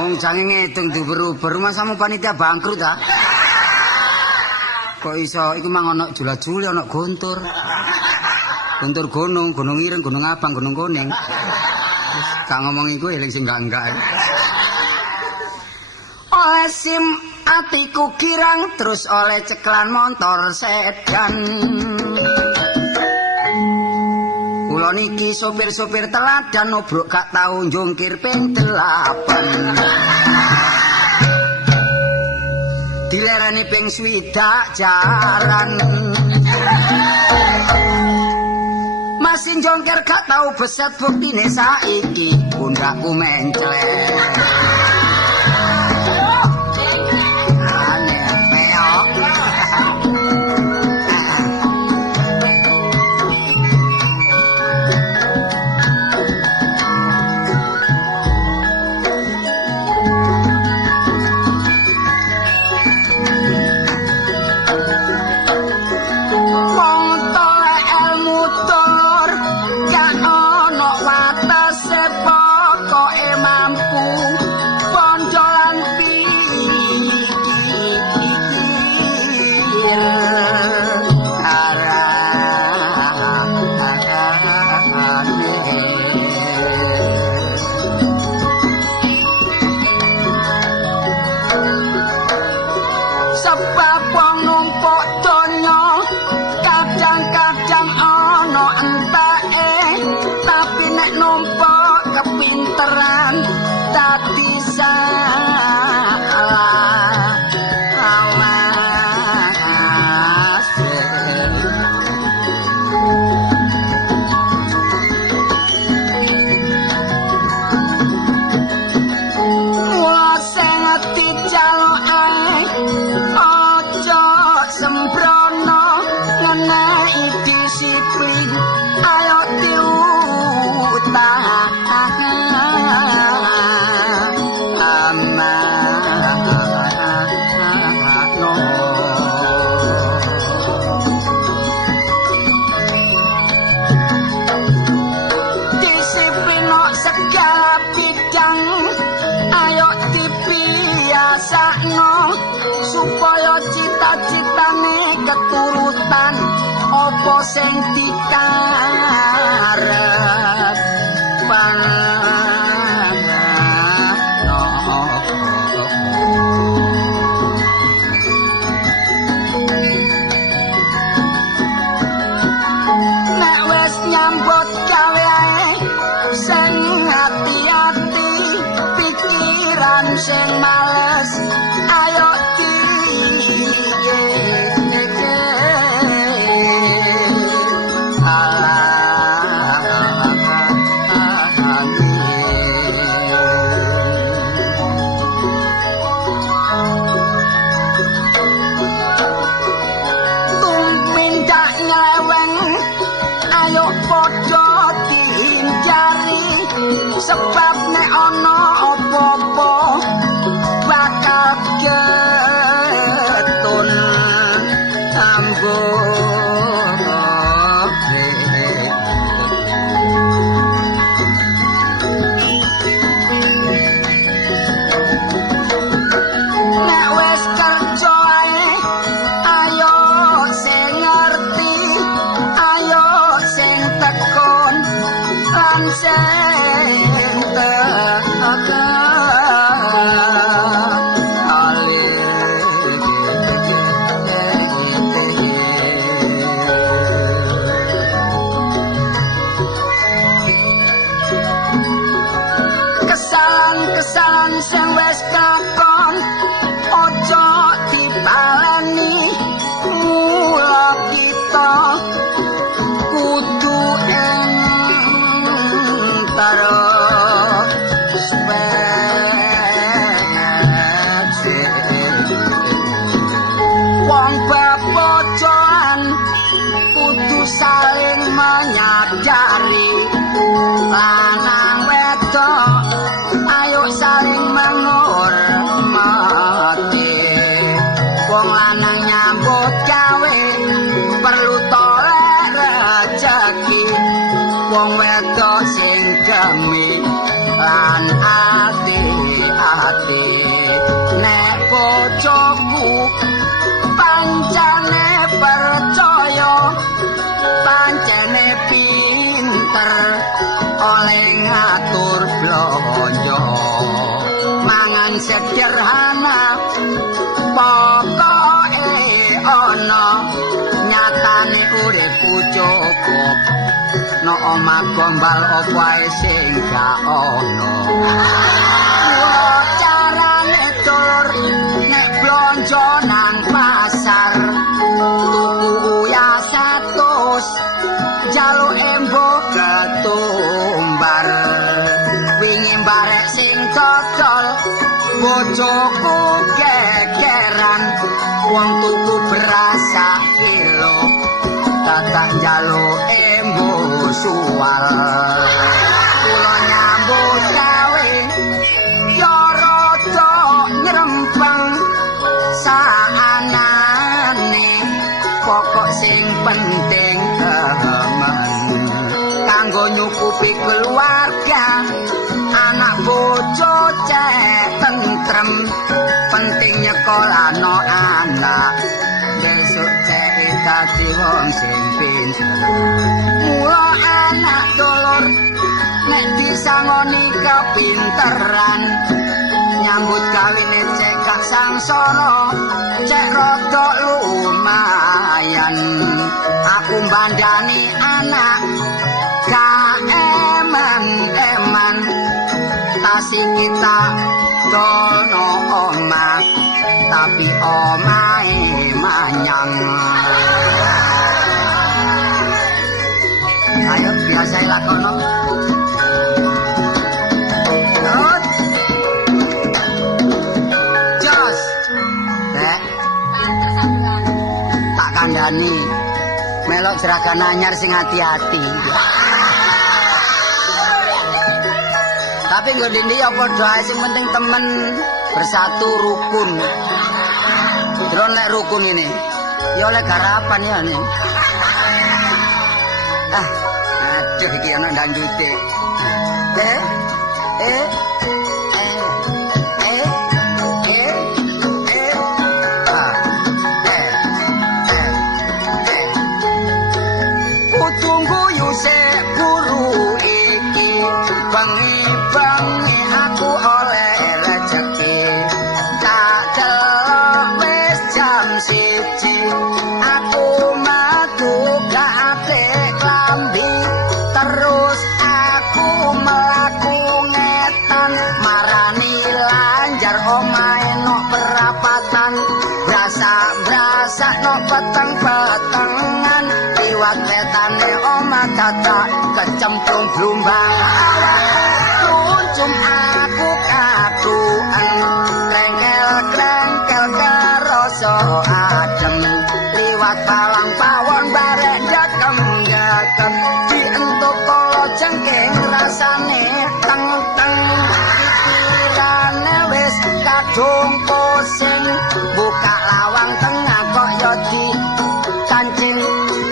Wong jange ngitung diuber-uber masamu panitia bangkrut ta. Kok iso iku mang ana jula-juli ana gontur. Gontur gunung, gunung ireng, gunung abang, gunung kuning. Gak ngomong iku eling sing enggak. Oleh sim atiku girang terus oleh ceklan motor sedan. Kula niki sopir-sopir teladan obrok gak tau njungkir ping 8. Dilereni ping 20 jaran. Masih njongker gak tau beset buktine saiki pundakku menclek. Apa sing dikarep nek wis nyambut gawe ae sing hati-hati pikiran sing males ayo sebab nek ana apa-apa bakal getun nek wis kerja ae ayo sing ngerti ayo sing tekun lan kesalahan sing wis kakon ojo dipaleni mula kita kudu wong bebojoan kudu saling menyadari lanang wedok ayo saling menghormati wong lanang nyambut gawe perlu tolek rezeki wong wedok sing gemi lan ati kang sederhana pokoke ana nyatane uripku cukup no omah gombal apa ae sing gak ana carane tur nek blonjo nang pasar tuku ya 100 jaluk embok ketumbar wingi barek sing dodol bojoku gegeran wong tuku beras sak kilo dadak jaluk embok suwal kula nyambut gawe ya rada nyrempeng saanane pokok sing penting kanggo nyukupi keluarga anak bojo cek tentrem penting nyekolano anak besok cek dadi wong sing pinter mula anak dulur nek disangoni kepinteran nyambut gawene cek gak sangsara cek rada lumayan aku bandani anak gak eman tasih kita dono omah tapi omahe manyang ayo biasa lakono jos tak kandhani melok jeragan anyar sing hati-hati tapi nggak dindi apa doa sing penting temen bersatu rukun drone lek rukun ini ya oleh garapan ya nih aduh iki ana ndangdute utunggu yuse guru iki bengi aku oleh rezeki tak delok wis jam 1 aku matu gate klambi terus aku mlaku ngetan marani lanjar omahe no perapatan brasa no peteng-petengan liwat wetane omah kata kecemplung blumbang aku kakuan krengkel kerasa adem liwat palang pawon barek jatem dientuk kala jengking rasane teng-teng pikirane wis kadung pusing buka lawang tengah kok ya di kancing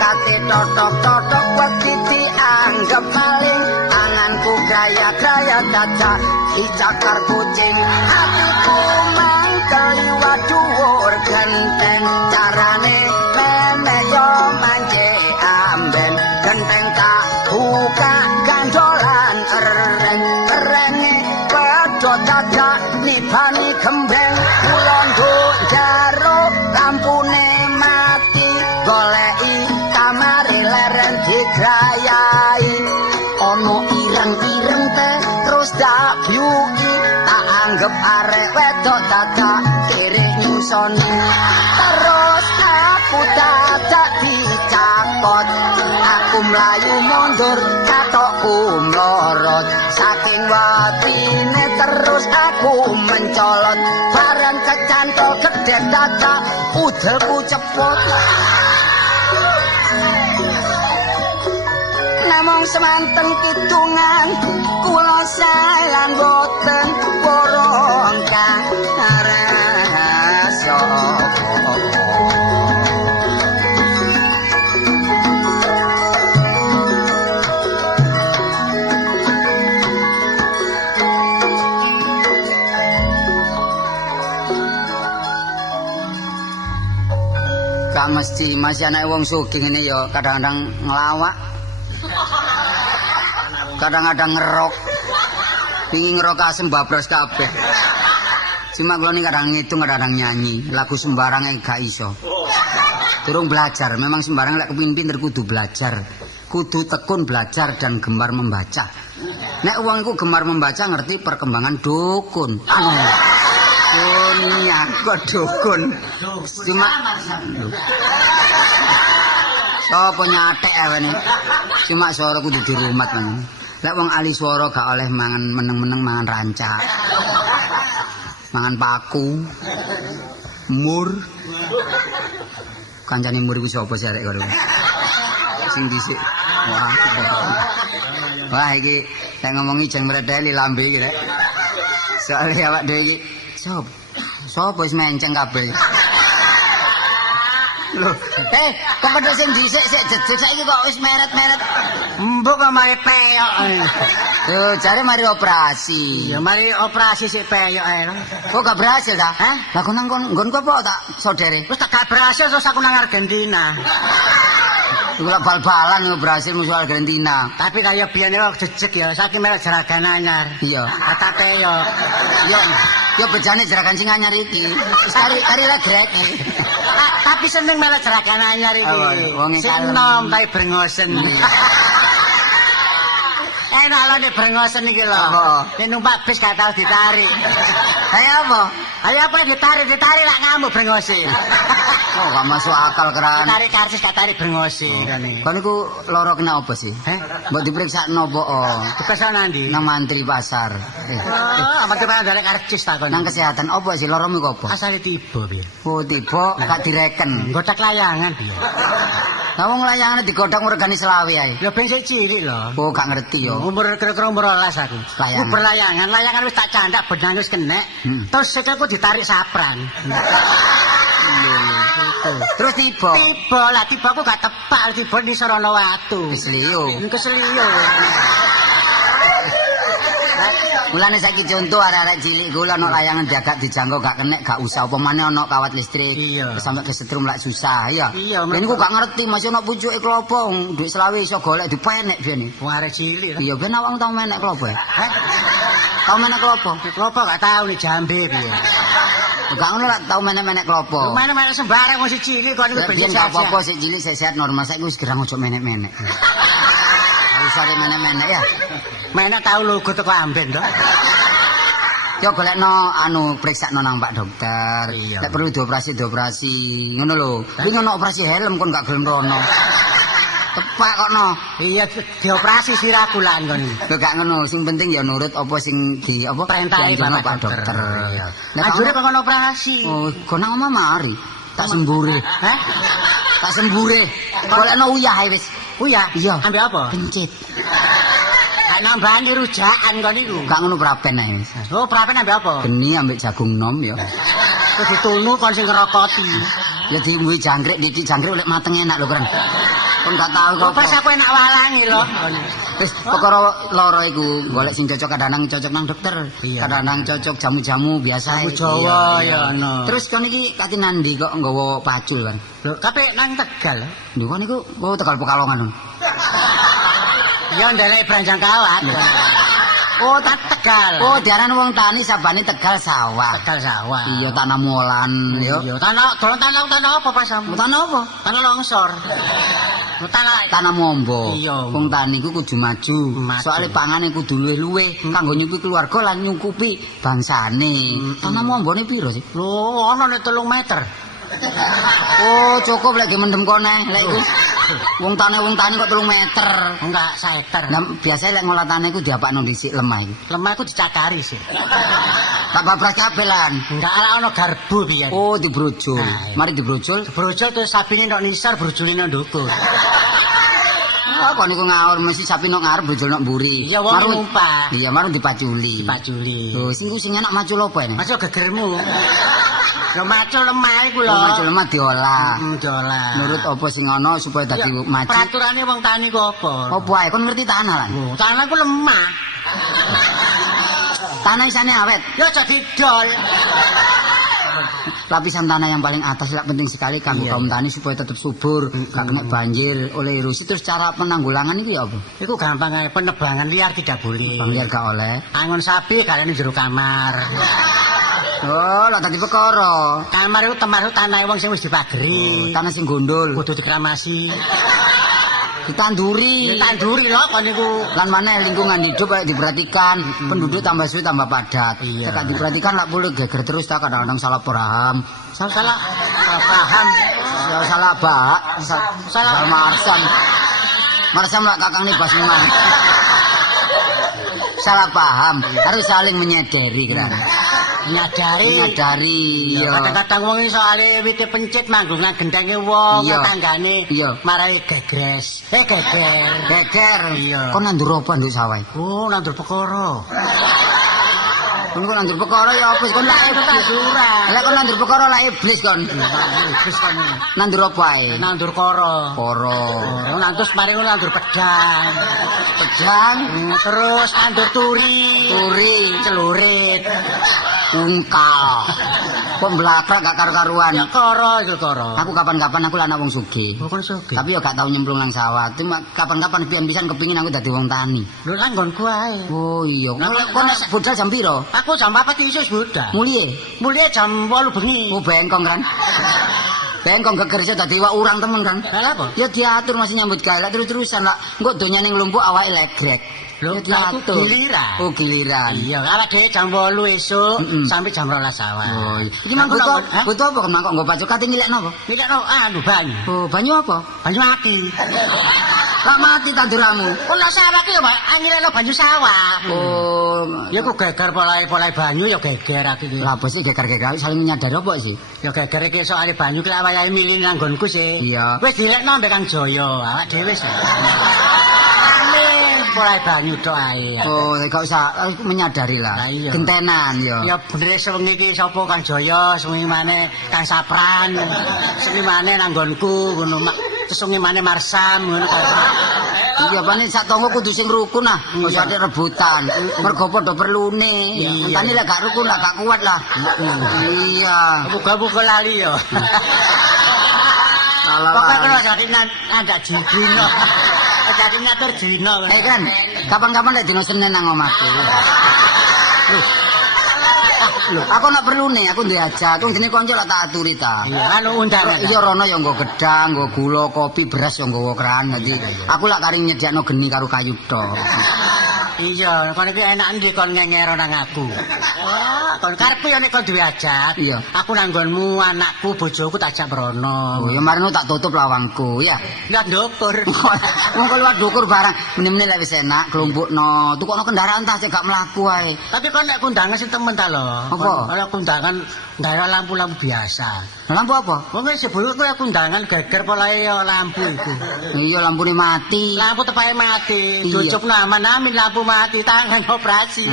kaki totok-totok wedi dianggep maling tanganku gaya-gaya dadak dicakar kucing hatiku mangkel liwat dhuwur genteng carane nenek yo manje amben genteng tak buka gandolan erenge pedhot dadak nibani gembeng kula nduk jaro lampune mati goleki kamare leren digrayai ono ireng-ireng teh terus dak byuki tak anggap arek wedok dadak kere nyusoni terus aku dadak dicakot aku mlayu mundur katokku mlorot saking watine terus aku mencolot bareng kecantol gedhe dadak udelku cepot namung semanten kitungan kula saelan boten borong kang rasa gak mesti masih anak wong sugih ngene ya kadang-kadang ngelawak kadang-kadang ngerok pingin ngerok asem babros kabeh Cuma kalau ini kadang ngitung, kadang nyanyi. Lagu sembarang yang gak iso. Durung belajar. Memang sembarang lek kepingin pinter kudu belajar. Kudu tekun belajar dan gemar membaca. Nek wong iku gemar membaca ngerti perkembangan dukun. Dunia kok dukun. Cuma sapa nyatek awene. Cuma swara kudu dirumat men. Lek wong ahli swara gak oleh mangan meneng-meneng mangan rancak. Mangan paku. Mur. Kancane mur iku sapa sih arek kono? Sing dhisik. Wah iki nek ngomongi jeng mredeli lambe iki rek. Soale awak dhewe iki sapa wis menceng kabeh. Lho, kok sing dhisik sik jejet saiki kok wis meret-meret. Mbok kok mari peyok. Yo, jare mari operasi. Ya mari operasi sik peyok ae lho. Kok gak berhasil ta? Hah? Lah kok nang nggonku apa tak sodere? Wis tak gak berhasil terus aku nang Argentina. Iku lak bal-balan yo berhasil musuh Argentina. Tapi kaya biyen kok jejeg ya, saiki melok jeragan anyar. Iya. Kata peyok. Yo bejane jeragan sing anyar iki. Kari lah grek. Tapi seneng melok jeragan anyar iki. Sing nom tapi brengosen. Enak lho nek brengosen iki lho. Nek numpak bis gak tau ditarik. Kayak apa? Ayo apa ditarik lak ngamuk brengose. Oh, gak masuk akal keran. Tarik karcis gak tarik brengose kene. Kon niku lara kena apa sih? Mbok diperiksa nopo? Diperiksa nang ndi? Nang mantri pasar. Amat tenan tarik karcis ta kon. Nang kesehatan apa sih laramu iku apa? Asale tiba piye? Oh, tiba gak direken. Gotak layangan piye? Lah wong layangane digodhog regane selawe ae. Ya ben sik cilik lho. Oh, gak ngerti yo. Umur kira-kira umur 12 aku. Layangan. Layangan wis tak candak benang wis kenek. Terus sikilku ditarik sapran. Terus tiba. Tiba aku gak tepak, tiba di sorono watu. Keseliyo. Mulane saiki contoh arek-arek cilik kula ana layangan diagak dijangkau gak kenek gak usah apa maneh ana kawat listrik sampe kesetrum lak susah ya. Ben niku gak ngerti masih ana pucuke klopo duit selawe iso golek dipenek biyen. Wong arek cilik. Iya ben awang tau menek klopo. Tau menek klopo? Klopo gak tau nih Jambe piye. Gak ngono lak tau menek-menek klopo. Menek sembarang wong cilik kok niku ben apa-apa sik cilik sehat normal saiki wis gerang ojo menek-menek. Sare menek-menek ya. Menek tau logo teko amben to. Yo golekno anu priksakno nang Pak Dokter. Nek perlu dioperasi ngono lho. Kuwi ngono operasi helm kon gak gelem rono. Tepak kokno. Iya dioperasi siraku lan kon. Lho gak ngono, sing penting ya nurut apa sing di apa perintahe Pak Dokter. Nek ajure kok ngono operasi. Oh, kon nang omah mari. Tak sembure. Tak sembure. Golekno uyah ae wis. Uyah? Iya. Ambil apa? Pencit. Gak nambani rujakan kon niku. Gak ngono prapen ae wis. Oh, prapen ambil apa? Geni ambek jagung nom ya. Terus ditunu kon sing ngerokoti. Ya diombe jangkrik didik jangkrik oleh mateng enak lho keren. Kon gak tahu kok. Pas aku enak walangi lho. Wis perkara lara iku golek sing cocok kadang cocok nang dokter. Kadang cocok jamu-jamu biasa. Jamu Jawa ya ono. Terus kon iki kate nandi kok nggawa pacul kan. Lho, kabeh nang Tegal. Lho kon niku Tegal Pekalongan. Ya ndelek Branjang Kawat. Oh, tak Tegal. Oh, diaran wong tani sabane Tegal sawah. Tegal sawah. Iya, tanah molan yo. Iya, tanah apa Pak Sam? Tanah apa? Tanah longsor. Tanah mombo. Iya. Wong tani ku kudu maju. Soale pangane kudu luwih-luwih kanggo nyukupi keluarga lan nyukupi bangsane. Tanah mombone piro sih? Lho, ana nek 3 meter. Oh, cukup lek mendem kone lek iku. Wong tani kok 3 meter. Enggak, 1 hektar. Nah, biasa lek ngolah tanah iku diapakno dhisik lemah iki. Lemah iku dicakari sih. Tak babras kabeh lan. Enggak ana garbu piye. Oh, dibrojol. Mari dibrojol. Dibrojol terus sapine nek nisar brojole nek ndukur. Apa niku ngawur mesti sapi nok ngarep brojol nok mburi. Iya, wong numpak. Iya, marung dipaculi. Oh, sing enak macul apa ini? Macul gegermu. Lho macul lemah iku lho. Macul lemah diolah. Diolah. Nurut apa sing ana supaya dadi maju. Peraturane wong tani ku apa? Apa ae kon ngerti tanah lan? Oh, tanah ku lemah. Tanah isane awet. Ya aja didol. Lapisan tanah yang paling atas lah penting sekali kanggo kaum tani supaya tetap subur, gak kena banjir, oleh erosi. Terus cara penanggulangan iki apa? Iku gampang ae, penebangan liar tidak boleh. Bang liar gak oleh. Angon sapi kalane jero kamar. Oh, lah tadi perkara. Kamar iku tempat tanah wong sing wis dipageri. Tanah sing gondol. Kudu dikramasi. Ditanduri. Ditanduri lho kon niku. Lan maneh lingkungan hidup kayak diperhatikan, penduduk tambah suwe tambah padat. Iya. Nek diperhatikan lak boleh geger terus ta kadang-kadang salah paham. Salah paham. Salah bak, salah marsam. Marsam lak kakang nih basman. Salah paham, harus saling menyadari kan. Menyadari. Iya. Kadang-kadang wong iso ale wite pencit manggung nang gendenge wong tetanggane. Iya. Marai gegres. Geger. Iya. Kon nandur apa nduk sawah? Oh, nandur perkara. Kon nandur perkara ya apa kon lak Tanduran. Lah kon nandur perkara lak iblis kon. Iblis kon. Nandur apa ae? Nandur koro. Koro. Nantus mari nandur pedang. Terus nandur turi, celurit, ungkal. Kok mblakrak gak karu-karuan. Ya koro iku koro. Aku kapan-kapan aku lah anak wong sugih. Bukan sugih. Tapi yo gak tau nyemplung nang sawah. Cuma kapan-kapan pian-pisan kepingin aku dadi wong tani. Lho nang nggonku ae. Oh iya. Kok Nek budal jam piro? Aku jam 4 isis budal. Mulih jam 8 bengi. Oh bengkong kan. Bengkong gegerse dadi wak urang temen kan. Lah apa? Ya diatur masih nyambut gawe lah terus-terusan lah. Engko donyane nglumpuk awake legrek. Lho Ya aku diatur. giliran. Oh giliran. Iya, awak dhewe jam 8 esuk sampai jam 12 awak. Oh iya. Iki mang butuh apa kan kok nggo pacuk kate nyilekno apa? Nyilekno banyu. Oh banyu apa? Banyu mati. Lah mati tanduramu. Oh lah sawah ki yo nyilekno banyu sawah. Oh. Ya ku geger polahe banyu ya geger aku iki. Lah apa sih geger-geger saling menyadari apa sih? Ya geger iki soal banyu ki wayahe milih nang nggonku sih. Iya. Wis dilekno mbek Kang Jaya, awak dhewe wis. Polahe banyu tok ae. Oh, gak usah menyadari lah. Lah iya. Gentenan yo. Ya bener sewengi iki sapa Kang Jaya, sewengi maneh Kang Sapran, sewengi maneh nang nggonku ngono mak. Sesungi maneh Marsam ngono kan. Iya, pane sak tangga kudu sing rukun ah. Ojo ate rebutan. Mergo padha perlune. Entane lek gak rukun lah gak kuat lah. Iya. Muga-muga lali yo. Pokoknya kalau jadi ada jidino. Jadi ngatur jidino. Kan, kapan-kapan lek dino Senin nang omahku. Lho, aku nak perlu nih, aku duwe hajat. Wong dene kanca lak tak aturi ta. Iya, anu undangan. Iya rono ya nggo gedang, nggo gula, kopi, beras ya nggawa keran. Dadi aku lak kari nyediakno geni karo kayu tok. Iya, kon iki enak ndi kon ngengero nang aku. Wah, kon karepku ya nek kon duwe hajat. Iya. Aku nang nggonmu, anakku, bojoku tak ajak mrono. Oh, ya marino tak tutup lawangku, ya. Ndak ndukur. Wong kok luwat dukur barang, meneh-meneh lek wis enak klumpukno. Tukokno kendaraan tas cek gak mlaku ae. Tapi kon nek kundangan sing temen ta lho. Apa? Kalau kundangan daerah lampu-lampu biasa. Lampu apa? Wong wis sebut kowe kundangan geger polahe lampu iku. Iya lampune mati. Lampu tepake mati. Iya. Cucukno aman-amin lampu mati tangan operasi.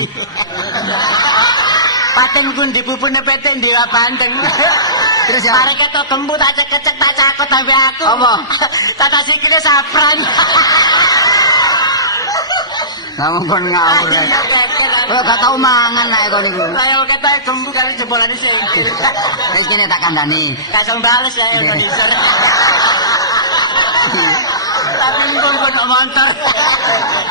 Paten pun dipupune PT Dewa Banten. Terus ya? Mare ketok gembut tak cek-cek tak cakot sampe aku. Apa? Tata sikile sapran. Kamu kon ngawur. Kowe gak tau mangan nek kon niku. Saya ketok gembut kali jebolane sing. Wis kene tak kandhani. Kasong bales ya Indonesia. Tapi nggon motor.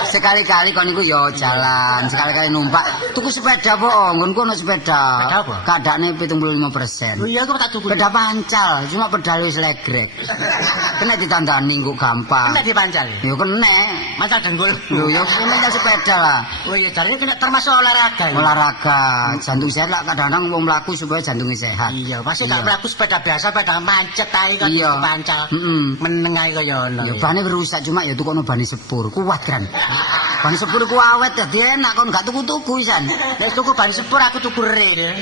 Sekali-kali kon niku yo jalan, sekali-kali numpak. Tuku sepeda po, nggonku ono sepeda. Sepeda apa? Kadane 75%. Oh iya aku tak tuku. Sepeda pancal, cuma pedal wis legrek. Kena ditandani kok gampang. Kena dipancal. Yo kena. Mancal dengkul. Lho yo kena sepeda lah. Oh iya jarine kena termasuk olahraga. Ya? Olahraga, jantung sehat lah kadang-kadang wong mlaku supaya jantungnya sehat. Iya, pasti gak mlaku sepeda biasa, sepeda macet ae kan Iya. pancal. Heeh. Meneng ae kaya ngono. Ya bane rusak cuma ya tukono bane sepur, kuat kan. Bane sepur ku awet dadi enak kon gak tuku-tuku isan. Nek tuku ban sepur aku tuku rel.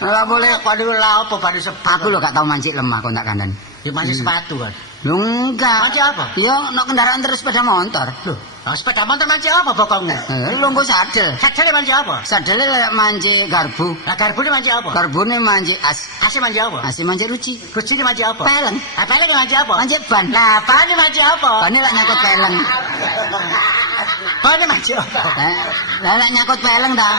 Ora boleh Waduh lah apa ban sepur. aku lho gak tau mancik lemah kon tak kandhani. Ya masih sepatu kan. Lho enggak. Mancik apa? Ya nek kendaraan terus sepeda motor. Loh, sepeda motor mancik apa bokongnya? Lho engko sadel. Sadele mancik apa? Sadele lek mancik garbu. Lah garbune mancik apa? Garbune mancik as. Ase mancik apa? Asih mancik ruci. Rucine mancik apa? Peleng. Apane mancik apa? Mancik ban. Lah, bane mancik apa? Bane lek nyangkut peleng. Bane mancik apa? Lah lek nyangkut peleng ta.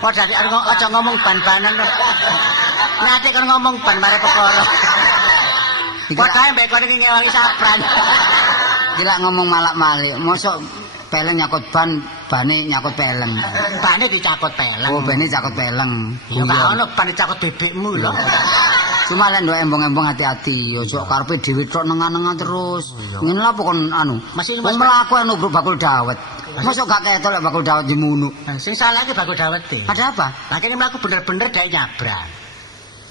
Kok dadi aja ngomong ban-banan lho. Nanti kan ngomong ban mare perkara. Kok kae mbek kon iki ngewangi sapran. Gila ngomong malak-malik. Mosok peleng nyakut bane nyakut peleng. Bane dicakut peleng. Oh, bane cakut peleng. Ya gak ono bane cakut bebekmu lho. Cuma lek ndok embong-embong hati-hati, ojo karepe dhewe tok nengah-nengah terus. Ngene lha pokon anu. Wong mlaku anu bakul dawet. Mosok gak ketok lek bakul dawet dimunu. Sing salah iki bakul dawet e. Ada apa? Lah kene mlaku bener-bener dhek nyabrang.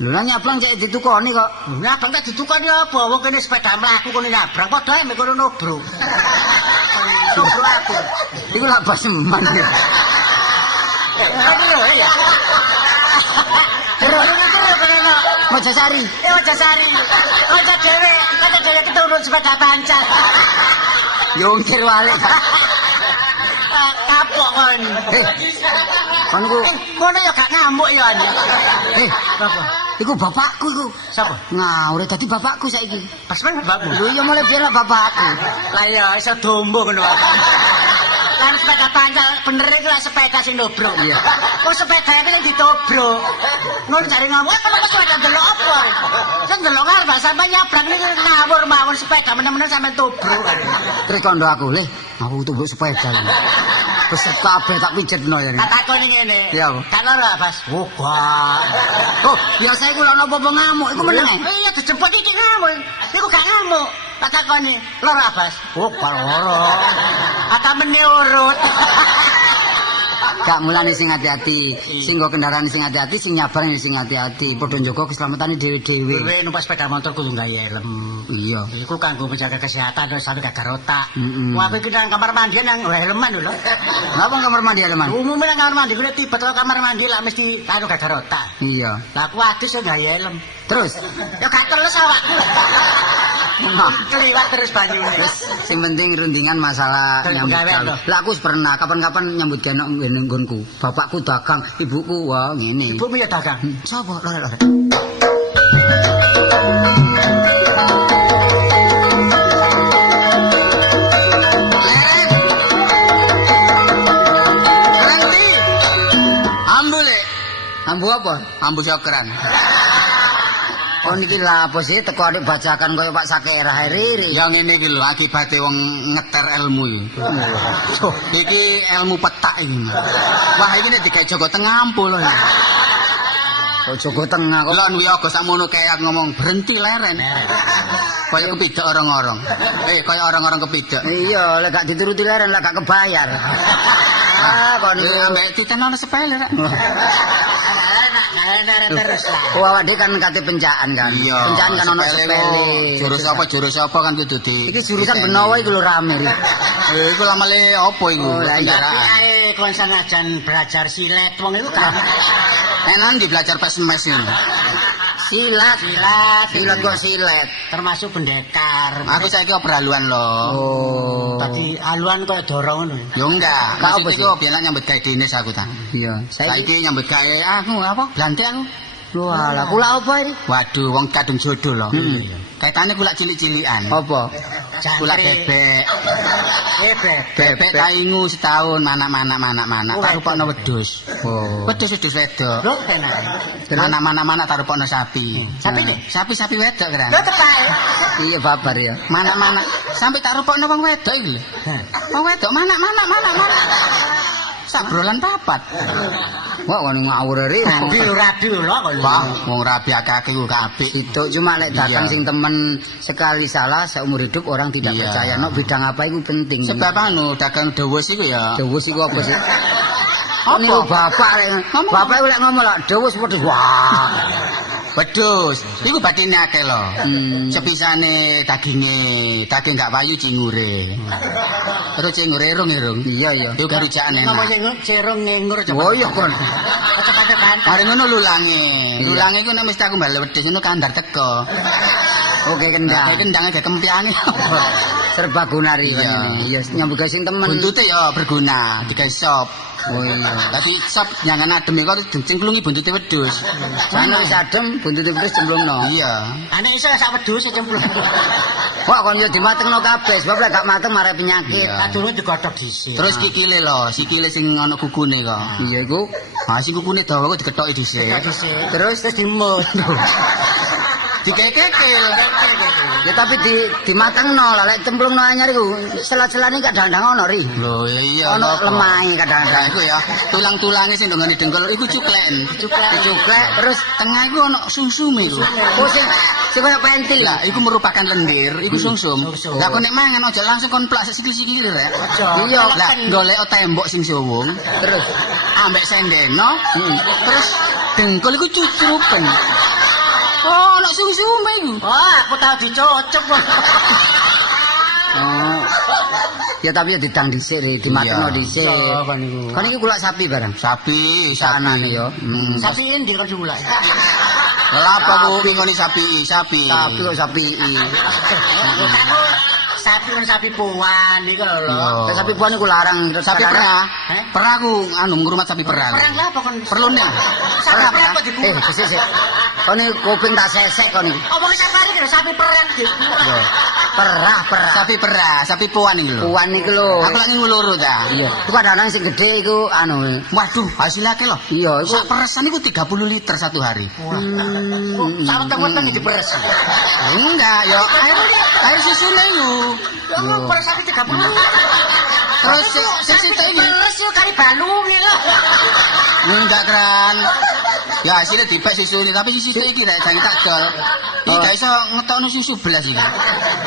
Lho lah nyablang cek ditukoni kok. Nyabrang tak ditukoni apa? Wong kene sepeda mlaku kono nyabrang padha ae kono nobro. Nobro aku. Iku lak baseman. Aduh lho ya. Mojosari. Mojosari. Ojo dhewe keturun sepeda pancal. Yongkir wale. Kapok kon. Kon ku kono ya gak ngamuk ya. Apa? Iku bapakku iku. Sapa? Ngawure dadi bapakku saiki. Pas men bapakmu. Lho iya mulai biyen lah bapakku. Lah ya iso dombo ngono. Kan sepeda pancal bener iku lah sepeda sing dobro. Iya. Kok sepeda iki sing ditobro. Ngono jare ngamuk kok sepeda delok apa? Sing delok arep sampe nyabrang niku ngawur mawon sepeda menem-menem sampe tobro. Terus kondo aku, "Leh, aku tumbuk sepeda." Besar kabeh tak pijetno ya. Tak takoni ngene. Iya. Gak lara, Bas. Oh, gak. Oh, biasa iku lek apa ngamuk iku meneng. Iya dijemput iki ngamuk. Iku gak ngamuk. Tak takoni, lara, Bas. Oh, gak lara. Ata mene urut. Gak mulane sing hati-hati, sing nggo kendaraan sing hati-hati, sing nyabrang sing hati-hati, padha njaga keselamatane dhewe-dhewe. Kowe numpak sepeda motor kudu gawe helm. Iya. Iku kanggo menjaga kesehatan terus sampe gak otak. Heeh. Wah, iki nang kamar mandi nang helman lho. Ngapa kamar mandi helman? Umumnya nang kamar mandi kuwi tipe to kamar mandi lah mesti karo gak otak. Iya. Lah aku adus yo gawe helm. Terus Ya gak terus awakku. Keliwat terus banyune. Terus sing penting rundingan masalah Terus nyambut gawe gawe. lho. Lah aku wis pernah kapan-kapan nyambut gawe nang nggonku. Bapakku dagang, ibuku wah ngene. Ibumu ya dagang. Sopo? Lho. Ambu apa? Ambu syokran. Oh niki lha apa sih teko adik bajakan kaya Pak Sakerah riri. Ya ngene iki lho akibate wong ngeter ilmu iki. Iki ilmu petak iki. Wah iki nek digawe Joko Tengah ampul lho. Oh Joko Tengah kok. Lon kuwi aja sakmono kayak ngomong berhenti leren. Kaya kepidek orang-orang. Kaya orang-orang kepidek. Iya, lek gak dituruti leren lek gak kebayar. Kon niku ambek titen ana sepele rek. Terus lah. Oh awak dhewe kan kate pencaan kan. Iya. Pencaan kan ono sepele. Jurus apa kan kudu di. Iki jurusan Benowo iki lho rame iki. Iku lamale apa iku? Oh, lah, iya. Tapi ae kon sanajan belajar silet wong iku kan. Enak di belajar pesmes ini. Silat kok silet. Termasuk pendekar. Aku saiki peraluan lho. Oh. Tadi aluan kok dorong ngono. Yo enggak, Kak, apa maksud iku biyen nyambut gawe dinis aku ta. Iya. Saiki nyambut gawe aku apa? Blantik aku. Lho alah kula apa iki? Waduh, wong kadung jodoh lho. Kaitane kula cilik-cilikan. Apa? Kula bebek. Bebek. Tak ingu setahun mana-mana. Tak rupokno wedhus. Oh. Wedhus wedok. Lho tenan. Mana-mana tak rupokno sapi. Sapi nih? Sapi wedok kan. Lho tepae. Iya babar ya. Mana-mana sampai tak rupokno wong wedok iki lho. Wong wedok mana. Sabrolan papat. Wah kon ngawur ri. Rabi lho kok. Wah, wong rabi akeh ku apik. Itu cuma lek dagang Iya. sing temen sekali salah seumur hidup orang tidak Iya. percaya. No bidang apa itu penting. Sebab anu dagang dewes iku ya. Dewus iku apa sih? Apa? Niku bapak lek bapak iku lek ngomong lak dewus wedhus wah. Wedhus, iku batine akeh lho. Hmm. Daging gak payu cingure. Terus cingure irung. Iya. Iku garujakane. Ngomong sing cerong ngengur coba. Oh iya kon. Cepet banget. Mari ngono lulange. Iya. Lulange iku nek mesti aku mbale wedhus ngono kandar teko. Oke kendang. Kayak kendang gak kempiange. Serbaguna ri Iya. kan ini. Iya nyambut gawe sing temen. Buntute ya berguna, digawe sop. Oh iya. Tapi sop jangan adem kok cengklungi buntute wedhus. Sana wis adem buntute terus cemplungno. Iya. Ane iso sak wedhus cemplung. Wah kon yo dimatengno kabeh sebab lek gak mateng marai penyakit. Iya. Kadune digodhog dhisik. Terus kikile lho, sikile sing ana kukune kok. Iya iku. Ah sing kukune dawa kok dikethoki dhisik. Dhisik. Terus Terus dimut. dikekekil. Ya tapi dimatengno lah lek cemplungno anyar iku sela-selane kadang-kadang ono ri. Lho iya. Ono apa? lemahe Nah, kadang-kadang. iku ya, tulang-tulange sing ndongane dengkul iku cukleken. Dicuklek terus Tengah iku ono sumsume iku. oh sing koyo pentil. Lah, iku merupakan lendir, iku sumsum. Lah kok nek mangan aja langsung kon plak sikil-sikil rek. Iya, Lah golek tembok sing suwung, terus ambek sendeno, terus dengkul iku cucrupen. Oh, ono sumsume iku. Wah, aku tahu dicocok kok. oh. Ya tapi ya didang dhisik ri, dimatengno Iya. dhisik. Iya, kan iku. Kan iki kulak sapi barang. Sapi, Sanane ya. Sapi endi kok diulak. Lah apa Bu ngoni sapi? Sapi kok sapi. Sapi puan iki lho. Yo. Sapi puan iku larang terus Sapi perah. Heh? Perah ku anu ngrumat sapi perah. Perang lah apa kon? Perlu nih. Sapi perang kok diku. sik. Kone kuping tak sesek kone. Apa safari lho sapi perang diku. Yo. Perah. Sapi perah, sapi puan iki lho. Puan iki lho. Aku lagi nguluru ta. Iya. Iku kadang-kadang sing gedhe iku anu. Waduh, hasilnya akeh lho. Iya, iku Sak peresan iku 30 liter satu hari. Sak temen diperes. Enggak, yo air susune yo. Lu peres sapi 30. Terus sesite iki. Peres yo kari balunge lho. Enggak keren. Ya hasilnya dipek susune, tapi susu iki rek jangan tak dol. Iki gak iso ngetokno susu belas iki.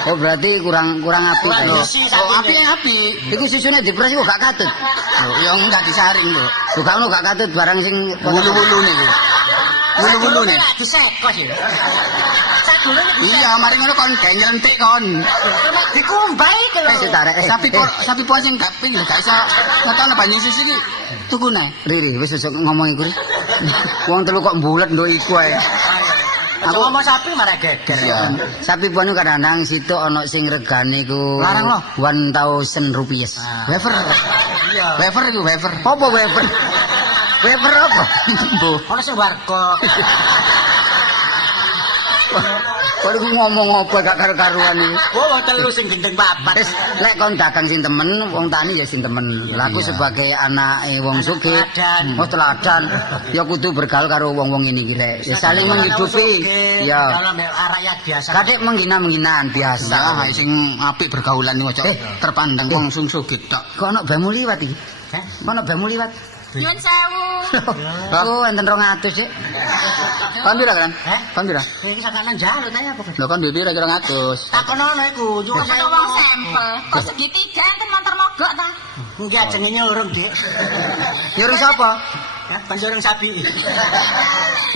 oh berarti kurang apik Kurang lho. isi Oh, sapi. api. Iku susune dipres iku gak katut. Loh, ya enggak disaring lho. Bukan gak katut barang sing Wulu-wulu niku. Wulu-wulu nih. Disekos ya. Sadurunge Iya, mari ngono kon gak nyelentik kon. dikumbah iki lho. Tarik. Sapi puan sing gak ping lho, gak iso ngetokno banyu susu iki. Tuku nae. Riri wis sesuk ngomong iku. Wong telu kok mbulet nduk iku ae. Aku ngomong sapi malah geger. Iya. Sapi puan iku kadang-kadang situ ana sing regane iku Larang loh. 1000 rupiah. Wafer. Iya. Wafer iku wafer. Apa wafer? Wafer apa? Bu. Ono sing warkop. Kok iku ngomong apa gak karo-karuan iki. Wong telu sing gendeng papat. Wis lek kon dagang sing temen, wong tani ya sing temen. Lah aku Iya. sebagai anake wong sugih, Teladan. oh teladan, ya kudu bergaul karo wong-wong ini iki rek. Ya saling menghidupi. Ya. Dalam rakyat biasa. Kadek menghina-menghinaan biasa. Ya, sing apik bergaulan niku aja terpandang wong sing sugih tok. Kok ana bemu liwat iki? Hah? Kok ana bemu liwat? Nyun sewu. Oh, enten 200 sik. Kon pira kan? Hah? Kon pira? Iki sakanan jalut ae apa? Lho kon dhewe kira 200. Takonono iku, nyuwun Ada sewu. wong sampel. Kok segitiga enten motor mogok ta? Enggak jenenge nyurung, Dik. Nyurung sapa? Ya, panjurung sapi.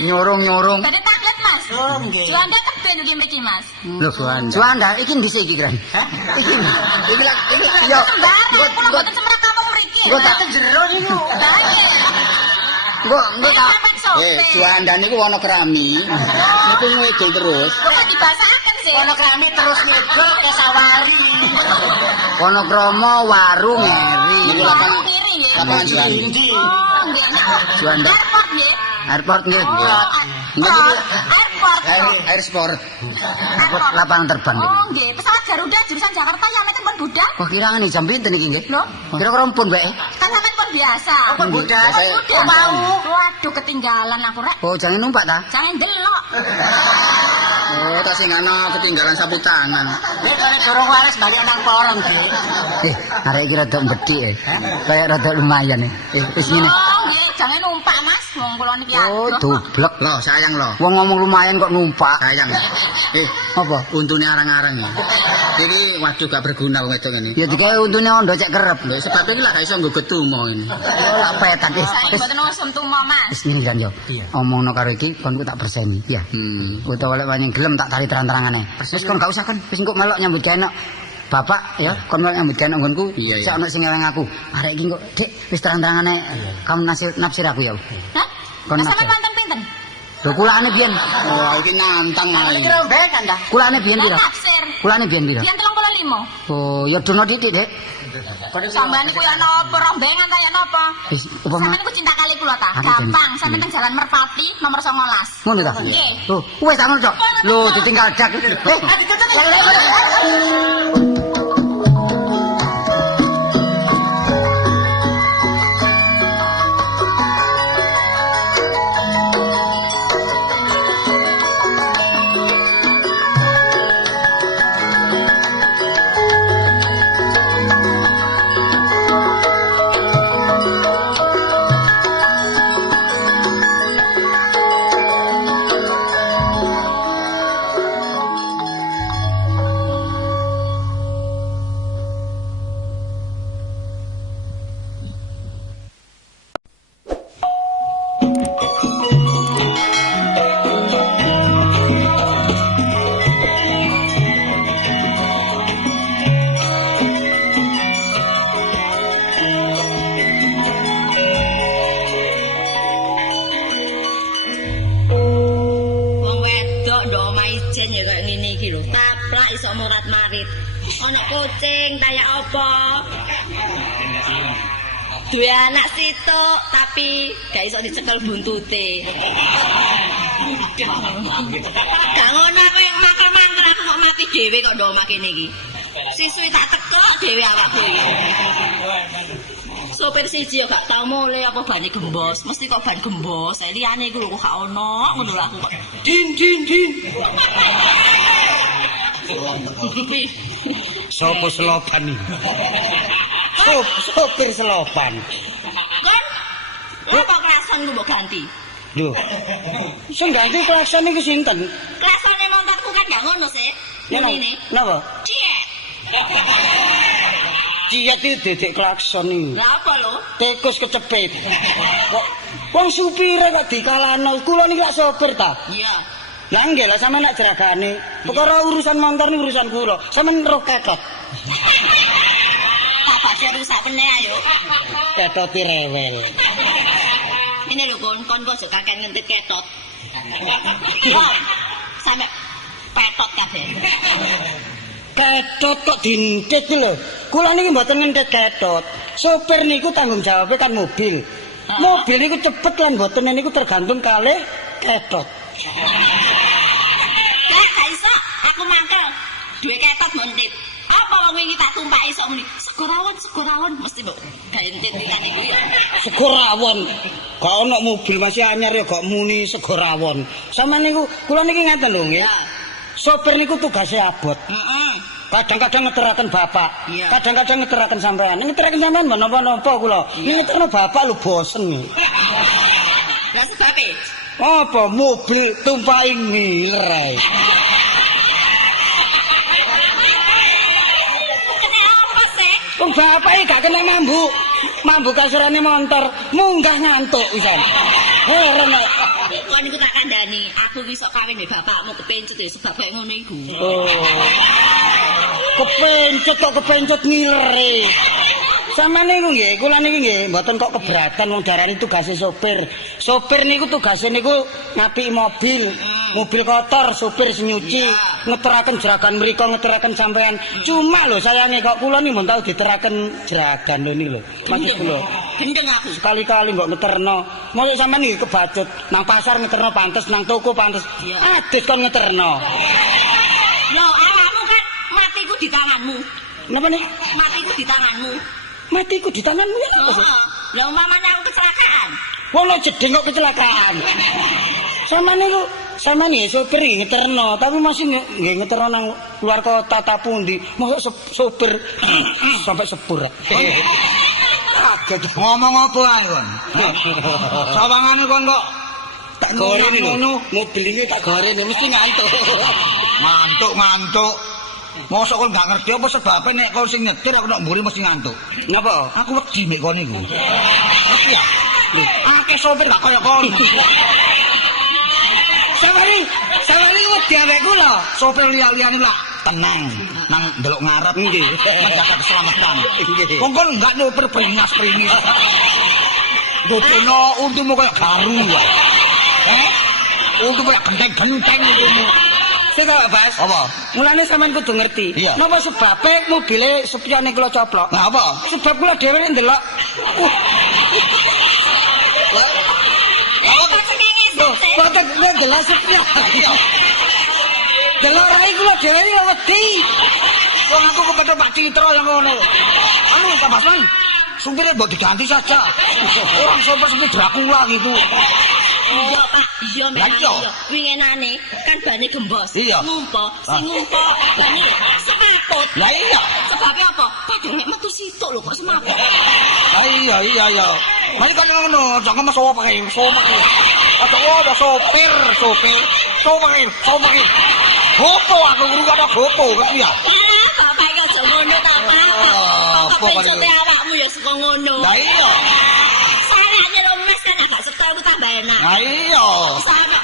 Nyurung. Badhe taklet, Mas. Oh, nggih. Juanda keben iki mriki, Mas. Lho, Juanda iki ndise iki keren. Hah? Iki. Iki lak iki yo. Sembarang kula mboten semrah kampung mriki. Engko tak Tak jero niku. Lah iya. engko tak Sampeyan sopir. Juanda niku ana kerami. Niku ngedol terus. Kok dibasaken sih? Ono kami terus ngegol ke sawari. kono kromo warung ngeri. Niku lapangan kiri nggih. lapangan Juanda. Indi. Oh, nggih. Juanda. Airport nggih. Airport nggih. Airport. Air sport. Airport lapangan terbang. nggih. Oh, nggih. Pesawat Garuda jurusan Jakarta yang meten pun budal. Kok kirane jam pinten iki nggih? Lho? Kira-kira pun bae. Kan sampean pun biasa. Pun budal. Pun budal. Oh, mau. Waduh, ketinggalan aku rek. Oh, jangan numpak ta? Jangan delok. Oh, tak sing ana ketinggalan sapu tangan. Nek kare dorong waras balik nang porong, Dik. Arek iki rada mbedhik Kayak rada lumayan wis ngene. Oh, nggih, jangan numpak, Mas. Wong kula niki Oh, adoh. doblek. Loh, sayang loh. Wong ngomong lumayan kok numpak. Sayang. Apa? Untune arang-arang iki. Iki waduh gak berguna wong wedok ini. Ya digawe untune ondo cek kerep. Lho sebab iki lah gak iso nggo getumo ini. Ora petak Saiki mboten usum tumo, Mas. Wis ngene kan yo. Omongno karo iki kon ku tak perseni, ya. Utawa lek wani gelem tak tali terang-terangane. Wis kon gak usah kan, wis engko melok nyambut gawe Bapak ya, kon melok nyambut gawe nggonku. Iya, iya. Sak ono sing ngeleng aku. Arek iki kok, Dik, wis terang-terangane kamu nafsir aku ya. Hah? Kon Lah sampean nafsir. wonten pinten? Lho kulane biyen. Oh, iki nantang Iki ae. rombengan dah. Kulane biyen Lah pira? tafsir. Kulane biyen pira? Biyen 35. Oh, ya dono titik, Dek. Sampeyan niku ya napa rombengan ta ya napa? Wis upama Sampeyan niku cinta kali kula ta? Aku Gampang, sampeyan teng Jalan Merpati nomor 19. ngono ta? Nggih. Oh, wis tak ngono, Cok. Lho, ditinggal dak. ijen ya kayak ngene iki lho. Taplak iso murat-marit. Ana kucing kaya apa? Duwe anak situk tapi gak iso dicekel buntute. Gak ngono aku mangkel-mangkel aku kok mati dhewe kok ndo omah kene iki. Siswi tak tekok dhewe awakku iki. Sopir siji ya gak tau mulai apa bane gembos, mesti kok ban gembos. Saya liyane iku lho kok gak ono ngono lho aku kok. Din. Sopo selopan iki? Sopir selopan. Kon apa klason ku mbok ganti? Lho. Sing ganti klakson iki sinten? Klasone montorku kan gak ngono sih. Ngene. Napa? Ciet. Ciet iki dedek klakson iki. Lah apa lho? Tikus kecepit. Kok wong supire kok dikalano. Kula niki lak sopir ta? Iya. Lah nggih lah sampean nak jeragane. Perkara urusan motor niku urusan kula. Sampeyan roh ketot. Tak badhe rusak meneh ayo. Ketot rewel. Ini lho kon kok kakek ngentit ketot. Kon sampe petot kabeh. Ketot kok dintit lho. Kula niki mboten ngentit ketot. Sopir niku tanggung jawabnya kan mobil. Mobil niku cepet lan mboten niku tergantung kalih ketot. Gak iso, aku mangkel. Duwe ketot mentit. Apa wong wingi tak tumpaki sok muni. Segorawon mesti mbok gawe entit-entitan iku ya. Segorawon. Gak ono mobil masih anyar ya gak muni segorawon. Sama niku kula niki ngeten lho nggih. Sopir niku tugasnya abot. Heeh. Kadang-kadang ngeteraken bapak, Iya. kadang-kadang ngeteraken sampean. Ngeteraken sampean menapa-napa kula. Ngeterno bapak lho bosen. Lah sebabe Apa mobil tumpaki ngiler. kene apa sih? Wong bapak iki gak kena mambu kasurane motor, munggah ngantuk pisan. Heran kok. Kon iku tak kandhani, aku wis sok kawin mbek bapakmu kepencut ya sebab kaya ngono iku. Oh. Kepencut ngilere. Sama niku nggih, kula niki nggih mboten kok keberatan wong darani tugase sopir. Sopir niku tugase niku ngapiki mobil. Mobil kotor, sopir sing nyuci, ngeteraken jeragan mriku, ngeteraken sampean. Cuma lho sayange kok kula niki mbon tau diteraken jeragan lho niku lho. Maksud kula. Gendeng aku. Sekali-kali kok ngeterno. Mosok sampean iki kebacut nang pasar ngeterno pantes, nang toko pantes. Iya. Adus kon ngeterno. Yo awakmu kan matiku di tanganmu. Napa nih? Matiku di tanganmu. Matiku di tanganmu ya apa sih? Lah umpamane aku kecelakaan. Wono jeding kok kecelakaan. Sama nih sopir ngeterno, tapi masih nggih ngeterno nang luar kota ta pundi. Mosok sopir sampai sepur. Kaget Ngomong apa ae kon? Sawangane kon kok tak gorene ngono, mobil ini tak gorene mesti ngantuk. ngantuk. Mosok kon gak ngerti apa sebabnya nek kon sing nyetir aku nek mburi mesti ngantuk. Napa? Aku wedi mek kon iku. Ngerti ya? Lho, akeh sopir gak kaya kon. Samari wedi arek kula. Sopir liya-liyane lah tenang nang ndelok ngarep nggih menjaga keselamatan. Wong kon enggak nyopir beringas-beringis. Gotono untumu kaya garu ya. Untumu kaya genteng-genteng untumu. Sing kok Bas? Apa? Mulane sampean kudu ngerti. Iya. Napa sebabe mobile sepiyane kula coplok? Nah apa? Sebab kula dhewe ndelok. Boten ndelok sepian. Delok rai kula dhewe ya wedi. Wong aku kepethuk Pak Citra yang ngono. Anu Pak Basman, supirnya mbok diganti saja. Orang sopir seperti Dracula gitu. Iya Pak, iya Lah, memang iya. iya. Winginane kan bane gembos. Iya. Ngumpo, sing ngumpo bane semaput. Lah iya. Sebabnya apa? Padahal nek metu situk lho kok semaput. Lah iya. Mari kan ngono, jangan mas sopir. Ada sopir. Gopo aku guru kata gopo ngerti ya? Ya, bapak iki aja ngono ta, Pak. apa Kok kan pencote itu? awakmu ya suka ngono. Lah iya. Sarane lemes kan agak setel ku tambah enak. Lah iya. Sama.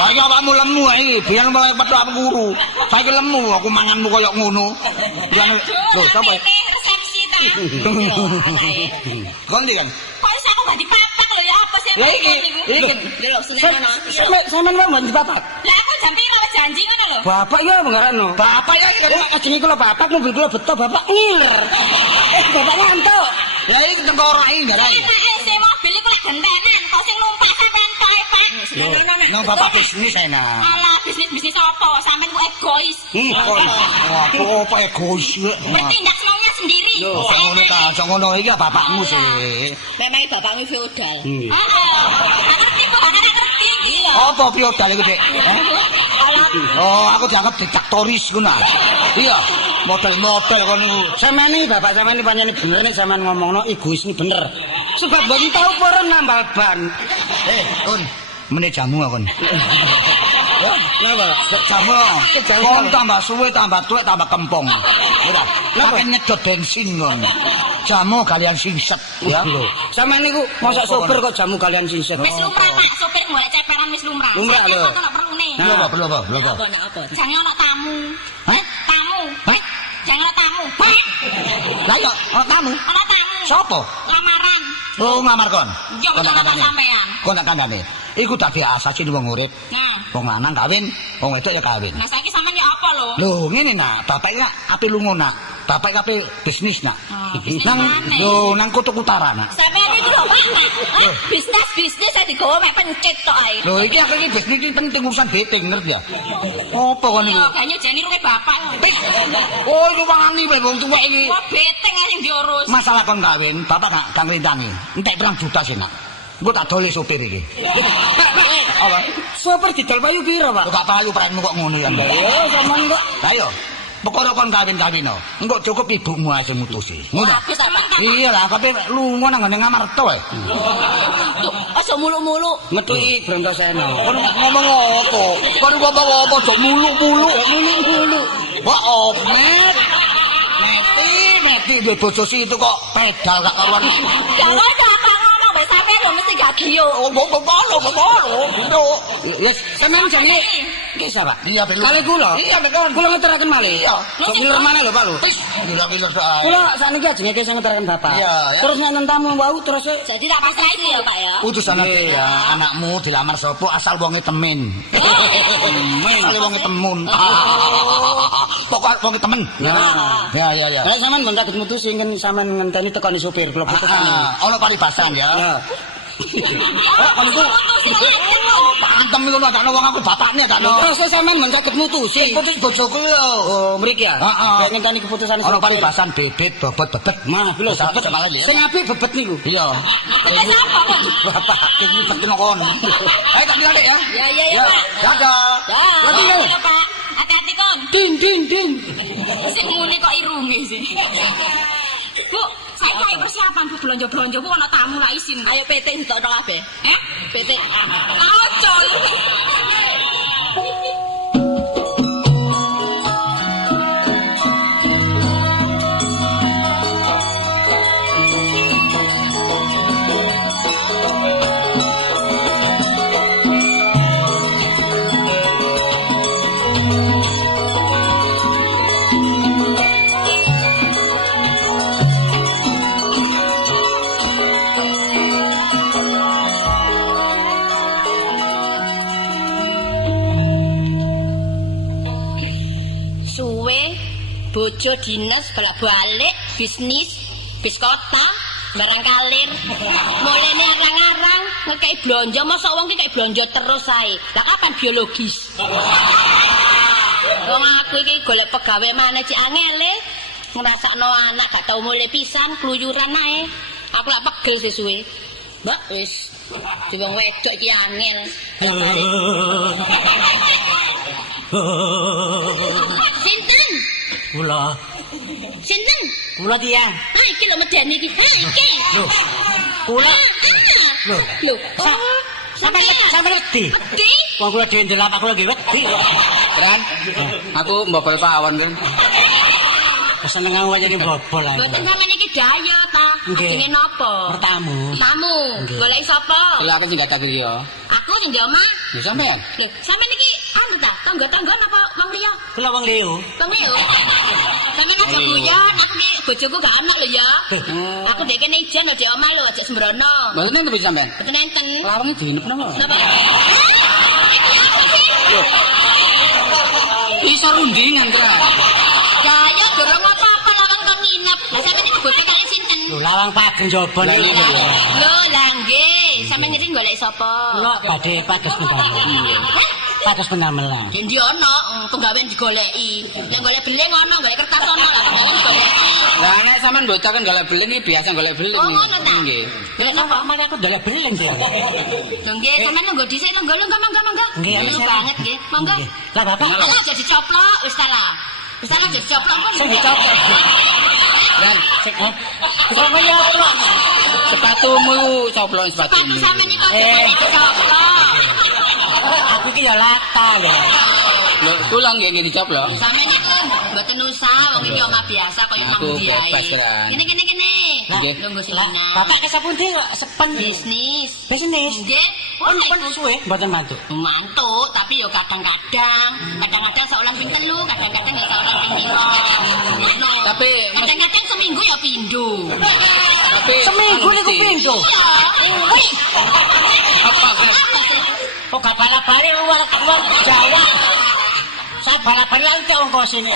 Saiki awakmu lemu iki, biyen mulai petuk aku guru. Saiki lemu aku manganmu koyo ngono. Ya lho sapa? Resepsi ta. Ganti kan? Kok iso aku gak dipapak lho ya apa sih? Ya iki. Lho, sing ngono. Sampeyan wae mboten dipapak. Lah aku janji ngono lho. Bapak ya menggarano. Bapak ya iki Ajeng iku lho bapak mobil kula beto bapak ngiler. Bapak ngantuk. lah iki tengkorak iki ngarai. Enake sing mobil iku lek gentenan, kok sing numpak sampean tok Pak. Nang bapak bisnis enak. Alah, bisnis apa? Sampean ku egois. Wah, apa egois. Bertindak senengnya sendiri. Loh, ngono ta, aja ngono iki bapakmu sih. Memang bapakmu feodal. Heeh. Ngerti kok, anak ngerti iki lho. Apa feodal iku, Dik? Oh, aku dianggap diktatoris ngono. Iya, model-model kono niku. Sampeyan iki bapak sampeyan iki pancen bener nek sampeyan ngomongno egois iki bener. Sebab mboten tau purun nambal ban. Kun, meneh jamu kon. Ya, Napa? jamu. Kon tambah suwe, tambah tuwek, tambah kempong. Ora, pakai nyedot bensin kon. Jamu kalian singset ya. Sampeyan niku mosok sopir kok jamu kalian singset. Wis lumrah Pak, sopir golek ceperan wis lumrah. Lumrah, lho. Kok nek perune. Perlu apa? Apa? Jangan ono tamu. Hah? Tamu. Hah? Jangan ono tamu. Lah yo, ana tamu. Ono tamu. Sopo? Lamaran. Oh, ngamar kon. Yo Kon tak ono kandhane. sampean. Kon tak kandhane. Iku tak biasa sih wong urip. Nah, Wong lanang kawin, wong wedok ya kawin. nah saiki sampean yo apa lho? Lho, ngene nak, bapak iki ape lunga nak. Bapak iki ape bisnis nak. bisnis Nang mana? lho, nang kutub utara nak. Sampean iki lho Pak. Bisnis saya digowo mek pencet tok ae. Lho, iki aku iki bisnis iki penting urusan beting ngerti ya. Apa kon Yo iki? kayaknya jani ruwe bapak. Oh, itu wani wae wong tuwek iki. Kok beteng ae sing diurus. Masalah kon kawin, bapak gak ngrintangi. Entek 2 juta sih nak. Engko tak dole sopir iki. Apa? Sopir didol payu pira, Pak? Kok payu praenmu kok ngono ya. Yo sampeyan kok Ayo. Perkara kon kawin-kawino. Engko cukup ibumu ae sing mutusi. Ngono. Habis sampean tak. Iya lah, tapi lunga nang ngene ngamarto ae. Tuh, aja mulu-mulu. metuki Brantosena. Kon ngomong apa? Kon ngomong apa aja muluk-muluk. Mulu-mulu. Wah, omet. Meti duwe bojo situ kok pedal gak karuan. Jangan apa ngomong bae sampean kok mesti gak giyo. Oh, bolo. Yes, sampeyan jane kisah, Pak. Iya, bener. Kali kula. Iya, bener. Kula ngeteraken malih. Iya. Sok ngiler mana lho, Pak lho. Wis, gila-gila soal. Kula sakniki ajenge kisah ngeteraken Bapak. Iya, ya. Terus nek tamu wau terus Jadi tak pasrah itu ya, Pak ya. Utusan aja ya, anakmu dilamar sapa asal wonge temen. Asal wonge temun. Pokok wonge temen. Ya. Lah sampean ben saged mutusi ngene sampean ngenteni tekani sopir kula putusan. Ono paribasan ya. Lah, Kon iku pantem iku gak ono wong aku bapakne gak ono. terus sampean ben saged mutusi. Putus bojoku yo. Oh, mriki ya. Heeh. Kayak ngenteni keputusan Ono paribasan bebet bobot bebet. Mah, lho Bebet bebet. ya. Sing apik bebet niku. Iya. Bebet sapa, Pak? Bapak iki betul kon. Ayo tak lihat ya. Ya, Pak. Dadah. Ya, Lagi, ya, Pak. Pak. Hati-hati kon. Ding ding ding. Sing muni kok irunge sih. Bu, saya kaya persiapan bu belanja-belanja bu ana tamu lah isin. Ayo PT ditokno kabeh. PT. Ojo. Bojo dinas bolak-balik bisnis bis kota barang kalir mulane arang-arang ngekei blonjo mosok wong ki kei blonjo terus ae lah kapan biologis wong aku iki golek pegawe maneh cik angele ngrasakno anak gak tau mulai pisan kluyuran ae aku lak pegel sesuwe mbak wis di wong wedok iki angel sinten Kula. sinten Kula ki ya. ha iki lho medeni iki ha iki Lho. Kula. lho Sampai ngerti. Wedi? Wong kula dhewe ndelok kula nggih wedi. Kan? Aku mbobol pawon kan. Seneng aku jadi bobol aku. Mboten sampeyan iki daya ta? Nggih. Jenenge napa? Pertamu. Tamu. Golek sapa? Kalau aku sing gak tak griya. Aku sing jama. Ya sampean. Lho, sampeyan iki anu ta? Tangga-tangga napa wong liya? Kula wong Leo. Wong liya. Sampeyan aja guyon, aku ki bojoku gak ana lho ya. Aku ndek kene ijen lho dek omah lho ajak sembrono. Mboten enten bisa sampean. Mboten enten. Lawange diinep napa? Napa? Iso rundingan kira. Jaya dorong apa-apa lawang kon nginep. Lah sampeyan iki boten kali sinten? Lho lawang pageng jaba Lah, niku. iya. Lho lah nggih, sampeyan iki golek sapa? Kula badhe pados pendamelan. Pados pendamelan. Dendi ono penggawean digoleki. Nek golek beling ono, golek kertas ono lah penggawean digoleki. Lah nek sampean bocah kan golek beling iki biasa golek beling. Oh, ngono ta? Nggih. Nek napa mari aku dolek beling to. Lho nggih, sampeyan nunggu dhisik nunggu mangga. Nggih, Lho saya. banget nggih. Monggo. Lah bapak Alah jadi coplok wis ta lah. Wis ta lah jadi coplok pun. sing dicoplok. Lan Kok kaya apa? sepatumu coplok Sepatu sepatumu. sampeyan iki kok coplok. Aku ki ya lata lho. Lho, kula nggih dicoplok. Sampeyan iku mboten usah wong iki omah biasa kaya Aku mang diae. bebas, Kran. Kene. Nggih. Nunggu Lah sininya. bapak ke sapundi kok sepen Bisnis. bisnis. Nggih. Pun pun suwe mboten mantu. Mantuk, tapi yo kadang-kadang seorang ping telu, kadang-kadang ya seorang ping lima. Ngono. Tapi Kadang-kadang seminggu ya pindho. tapi Seminggu niku pindho. Iya. Wih. apa kan? Apa sih? Kok gak bala-bali luar Jawa. Saya bala-bali aja ongkos ini.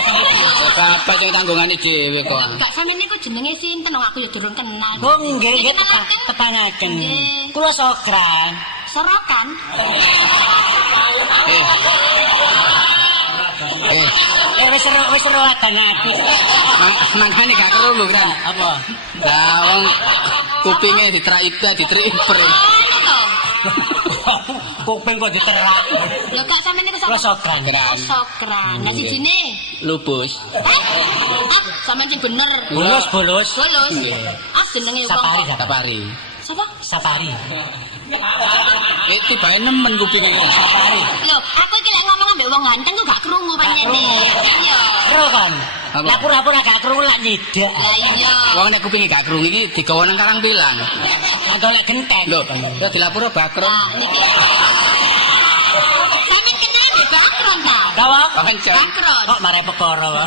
Apa sing tanggungane dhewe kok. Kak sampeyan niku jenenge sinten? Wong aku ya durung kenal. Oh nggih nggih Kenalaken? tepangaken. Nggih. Kula Sokran. Sorokan. Eh, Wis ro adane ati. mangkane gak krungu kan. Apa? Lah wong kupinge ditriper. Kuping kok diterak. Lho Kak sampeyan niku Kula Sokran. Sokran. Nah sijine. Lupus. Sampeyan sing bener. Bulus. Bolus. Nggih. Jenenge Sapari, wong. Sapari. Sapa? Sapari. Tibae nemen kupinge. Sapari. Lho, aku iki lek ngomong ambek wong ganteng kok gak krungu pancene. Iya. Kro kan. Apa? Lah pura-pura gak krungu lak nyidak. Lah iya. Wong nek kupinge gak krungu iki digawa nang karang pilang. Golek genteng. Lho, ya dilapuro bakron. Wah, niki. Sampeyan kenal ambek Bakron ta? Dawa. Pancen. Bakron. Kok mare perkara. Lah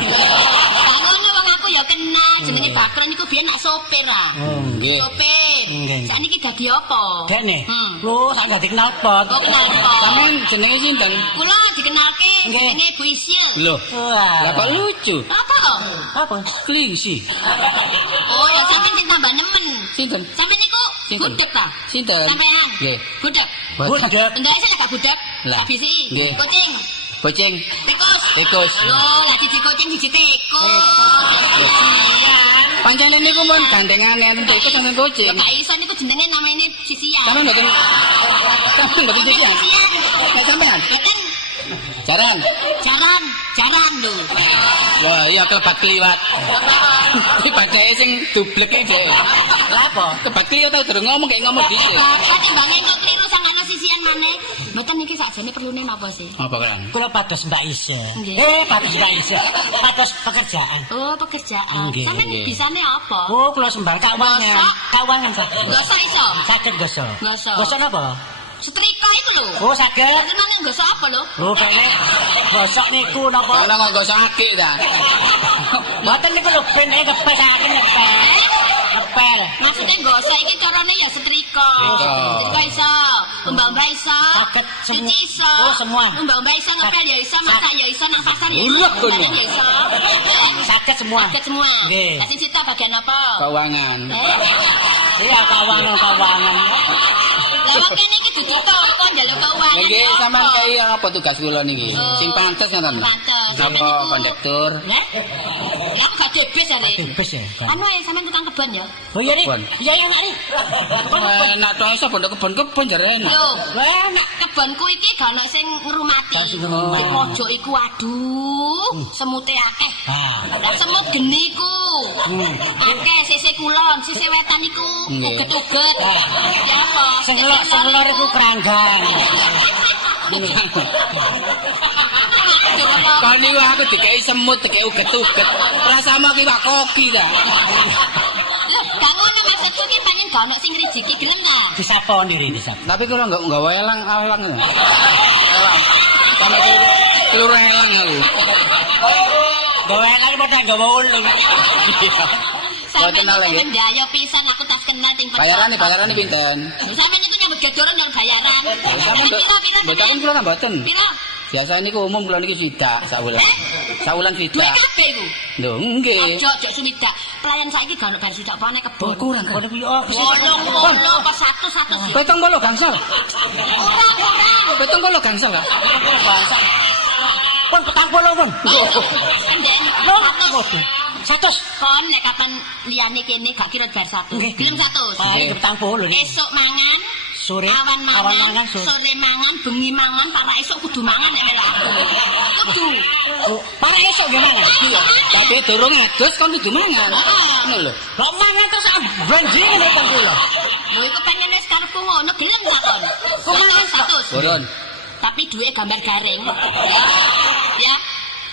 ngono wong aku ya kenal jenenge Bakron iku biyen nak sopir ah. Nggih. Sopir. Nggih. Sakniki dadi apa? Dene. Hmm. Lho, sak gak dikenal pot. Kok kenal apa? Sampeyan jenenge sinten? Kula dikenalke Nggih. jenenge Bu Isyul. Lho, lah kok Wah. lucu. Apa kok? Apa? Klingsi. Oh, ya sampeyan sing tambah nemen. Sinten? Sampeyan niku Sinten? budek ta? Sinten? Sampeyan. Nggih. Budek. Budek. Enggak saya gak budek. Lah. Habisi. Nggih. Kucing. Kucing. Tikus. Tikus. Loh, lah siji kucing siji tikus. Iya. Pancen niku mun gandengane enten tikus enten Ya kucing. gak iso niku jenenge namanya sisian. Sampeyan mboten sisian. Nek sampeyan Boten jaran. jaran lho. Wah, iya kelebat kliwat. Iki bacake sing dublek iki dhewe. Lah apa? Kebat kliwat tau durung ngomong kayak ngomong dhisik. Bapak timbange kok kliru sangkana sisian maneh. Mboten niki sakjane perlune napa sih? Apa kan? Kula pados Mbak Isya. Nggih. Pados Mbak Isya. Pados pekerjaan. Oh, pekerjaan. Nggih, Sampeyan nggih. bisane apa? Oh, kula sembang kawangan. Gosok. Kawangan Pak. Gosok iso. Saged gosok. Gosok. Gosok napa? Setrika iku lho. Oh, saged. Senenge gosok apa lho? Lho, kene gosok niku napa? Ana kok gosok akik ta. Mboten niku lho ben kepesaken ngepel. Ngepel. Maksudnya gosok iki carane ya setrika. Setrika. Setrika iso, mbak-mbak iso, Saged semua. cuci iso. Oh, semua. Mbak-mbak iso ngepel ya iso, masak ya iso, nang pasar ya iso, Urut kono. jalan ya iso. Saged semua. Sakit semua. Nggih. Lah sing cita bagian apa? Keuangan. Iya, kawangan. Lah wong kene iki dudu toko njaluk keuangan. Nggih, ya sampean apa? kei apa tugas kula niki? Oh. Sing pantes ngoten. Pantes. Napa Sampeyan niku- kondektur? Lah? Lah aku gak debes are. Bebas ya. Pak. Anu ae sampean tukang kebon ya. Oh iya nih. Kebon. Iya iya nih. Nak to iso bondo kebon-kebon jarene. Lho, Wah, nak. kebonku iki gak ono sing ngrumati. Gak sing ngrumati. Di pojok iku aduh, semute akeh. Ah. Lah semut geni ku. Akeh sisih kulon, sisih wetan iku Nggih. uget-uget. Ya apa? Sing lor iku keranggan. Kon niku aku dikei semut, dikei uget-uget. Rasamu ki wak koki ta. Lho, gak ngono maksudku ki pancen gak ono sing ngrijiki gelem ta? Disapa ndiri disapa. Tapi kula enggak nggawa elang. Elang. Sampe keluru elang aku. Gawe lagi padha gawe ulung. Sampeyan kenal lagi. ndaya pisan aku tas kenal ting pecah. Bayarane pinten? Sampeyan niku nyambut gedoran nyambut bayaran. Sampeyan Pira-pira mboten kula nang mboten. Pira? Biasa niku umum kula niki swidak sawulan. Sawulan Duwe swidak. kabeh iku. Lho nggih. Ojo swidak. Pelayan saiki gak ono bar swidak pane kebo. Kurang kok niku yo. 80 apa 100 sih. 70 gangsal. Ora. 70 gangsal kak. Pun 40 pun. Andeni. Lho, 100. Kon nek kapan liyane kene gak kira bar 100. Gelem 100. Paling 40 nih. Esuk mangan, Sore awan mangan, sore mangan, bengi mangan, para esuk kudu mangan nek melu aku. Kudu. Para esok gimana? Iya. Tapi durung ngedus kon kudu mangan. Ngono lho. Kok mangan terus blanjing ngene kok lho. Lho iku pengen wis karepku ngono, gelem ta kon? Kok mangan 100. Boron. Tapi duwe gambar garing. Ya.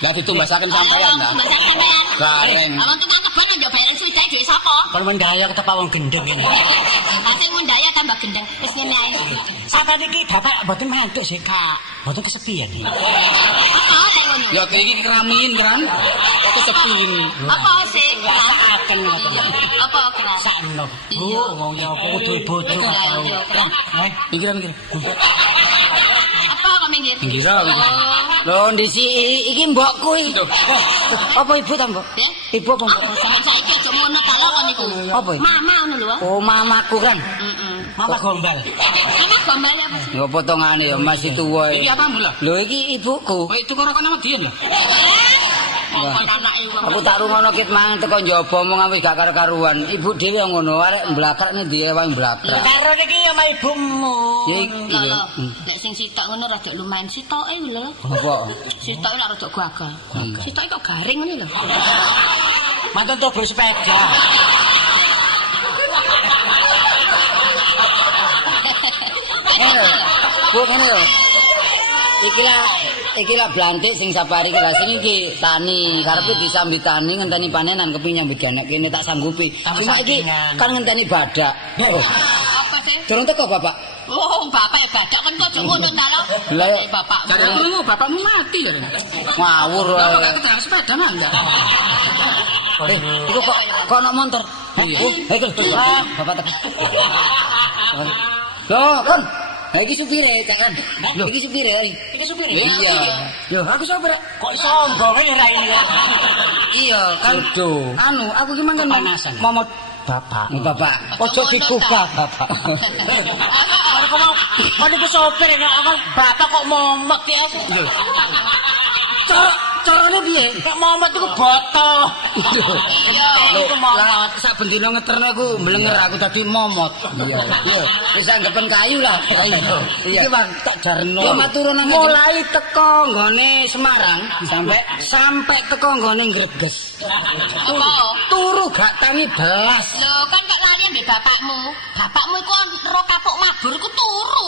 Lah ditumbasaken sampean ta. Sampean. Garing. Awang tukang kebon njo bareng sudah duwe sapa? Kon mendaya ketep wong gendeng ngene. Sing ngundaya tambah gendeng. Wis ngene ae. Sampai niki dapat mboten mantuk sih, Kak. Mboten kesepian iki. Apa lek ngono? Ya iki keramin kan. Kok sepin. Apa sih? Rasaken ngoten. Apa keras? Sakno. Bu, wong nyopo kudu bodoh gak tau. Mikir-mikir. Apa kok minggir? Minggir. Lho ndisi iki mbokku iki. Apa ibu ta, Mbok? Ya? Ibu apa, Mbok? Sampe saiki aja ngono ta lho kon niku. Apa iki? Mama ngono lho. Oh, mamaku kan. Heeh. Mama gombal. Mama gombal apa? Ya potongane ya masih tuwa. Iki apa mula? Lho iki ibuku. Oh itu kok nama Dian ya? Apa anake wong. Aku tak rungono kit mangan teko njaba omong wis gak karo-karuan. Ibu dhewe ngono, arek mblakrak ndi wae mblakrak. Karo niki ya sama ibumu. Ya iki lho. Nek sing sitok ngono rada lumayan sitoke lho. Apa? Sitoke lak rada gagal. Sitoke kok garing ngene lho. Mantan tuh bersepeda. Bu ngene lho. Iki lah blantik sing sapari iki lah sing iki tani karepe disambi tani ngenteni panenan kepingin nyambut ganek kene tak sanggupi. Cuma iki kan ngenteni badak. Oh, Apa sih? durung teko Bapak. Oh, bapak badak kan kok ngono ta lho. Lah ya. Bapak. Jadi aku bapakmu mati ya. Ngawur Bapak wae. gak keterang sepeda enggak? Iku kok ono motor. Iya. Iku Bapak teko. Loh, kan. Nah, iki supire, kan. Loh, iki supire. Iki supir. Iya. Loh, aku sopir. Kok sombong ya ra ini. Iya, kan. Anu, aku ki mangken Panasan. momot bapak. Bapak. Ojo digubah, Bapak. Kok iki sopir ya awal bapak kok momot ya. Carane piye? Kok momot iku boto. Iya. Iku momot. Lah, sak bendina ngeterno aku mblenger aku tadi momot. Iya. Iya. Wis anggapan kayu lah. Iya. Iki Bang tak jarno. Ya maturun mulai teko nggone Semarang sampai teko nggone Greges. Apa? Turu gak tangi belas. Lho kan kok lali ambek bapakmu. Bapakmu iku ro kapuk mabur iku turu.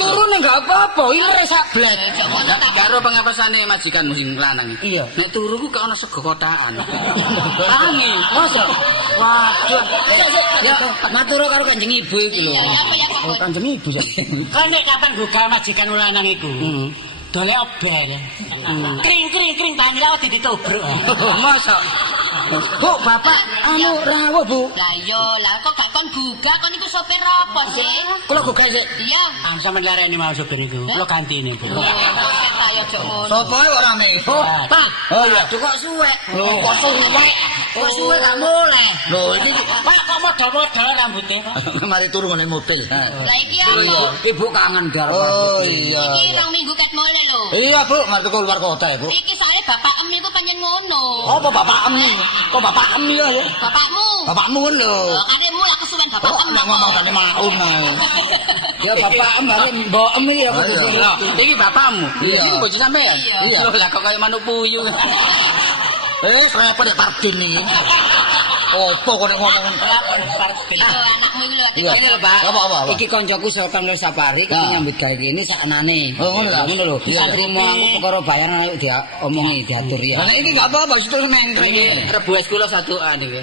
Turu ning gak apa-apa, ilere sak blek. Karo pengapasane majikanmu sing lanang iki. Iya. Nek turu ku gak ono sego kotakan. Tangi. Masa? Waduh. Ya matur karo Kanjeng Ibu iki lho. Apa ya kok? Oh, Kanjeng Ibu sih. Kan nek kapan buka majikan lanang iku. Dole obel. Kring tani lawa ditubruk. Masa? Bu, Bapak anu rawuh, Bu. Lah iya, lah kok gak kon gugah kon iku sopir apa sih? Kula gugah sik. Iya. Sampe lareni mau supir iku. Lo ganti ini, Bu. Kita ya cok ngono. Sopo kok rame? Oh, Pak. Oh iya, kok suwek. Kok suwek. Kok suwek gak mulai. Lho iki Pak kok model-model rambutnya. mari turu ngene mobil. Lah iki apa? Ibu kangen dar. Oh iya. Iki rong minggu ket mole lho. Iya, Bu, mari keluar kota ya, Bu. Iki soalnya bapak em iku pengen ngono. Apa bapak em? Kok bapak em ya? Bapakmu. Bapakmu kan lho. Karemu lah kesuwen bapak Oh, em. nek ngomong tadi maun ae. Ya Bapak mbare mbok em iki ya. Oh, iya. Iki bapakmu. Iya. Iki bojo sampean. Iya. Lho lah kok kaya manuk puyuh. Repot ya Tardin iki. Opo kok nek ngomong Iya, anakmu iki lho. Iya. Ini lho, Pak. Apa? Iki koncoku Sultan Nur Sapari kepengin nyambut gawe kene saknane. Oh, ngono ta? Ngono lho. Iya. Satrimo aku perkara bayaran ayo diomongi diatur ya. Lah ini enggak apa-apa, situ mentreng. Rebu es kula satuan iki.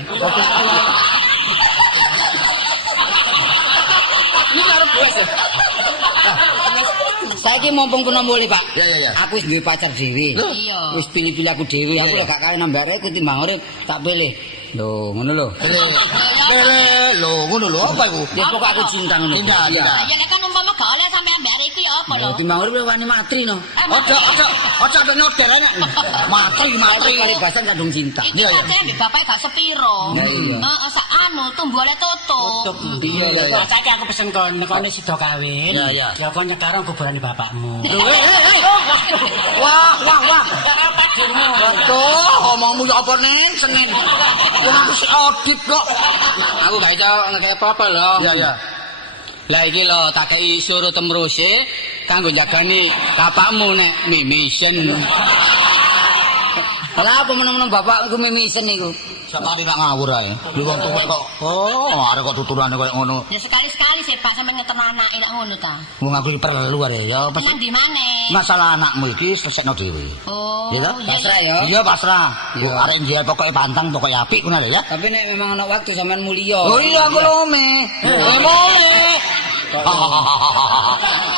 Ini karo bues ya. Saiki mumpung pun boleh, Pak. Ya. Aku wis duwe pacar dhewe. Iya. Wis pilih-pilih aku dhewe. Aku lho gak kaya nambah arek ketimbang urip tak pilih. Lho, ngono lho. Lho, ngono lho, apa iku? Ya pokok aku cinta ngono. Cinta. Ya lek kan umpama mau gak oleh sampe ambek arek iki ya apa lho? Timbang urip wani matri no. Ojo sampe nyoder aja. Matri. Kali bahasan kadung cinta. Iki pancen ambek bapak gak sepiro. Heeh, sak anu tumbole tutup. Iya. Saiki aku pesen kon nekone sida kawin. Iya. Ya kon nyekaro kuburane bapakmu. Wah. Waduh, omongmu ya apa ning Senin. Wong aku sik audit kok. Aku gak iso ngekek apa-apa lho. Iya. Lah iki lho tak kei suruh temruse kanggo jagani bapakmu nek mimisen. Lah apa menem-menem bapakku mimisen niku? Sakari nak ngawur ae. Lu wong tuwek kok. Oh, arek kok tuturane koyo ngono. Ya sekali-sekali sih Pak sampe ngeterno anake lak ngono ta. Wong aku iki perlu arek ya. Nang di maneh? Masalah anakmu iki selesekno dhewe. Oh. Ya toh? Pasrah ya. Iya pasrah. Iya. Arek njel pokoke pantang, pokoke apik ngono ya. Tapi nek memang ana waktu sampean mulya. Oh iya aku lome. Boleh.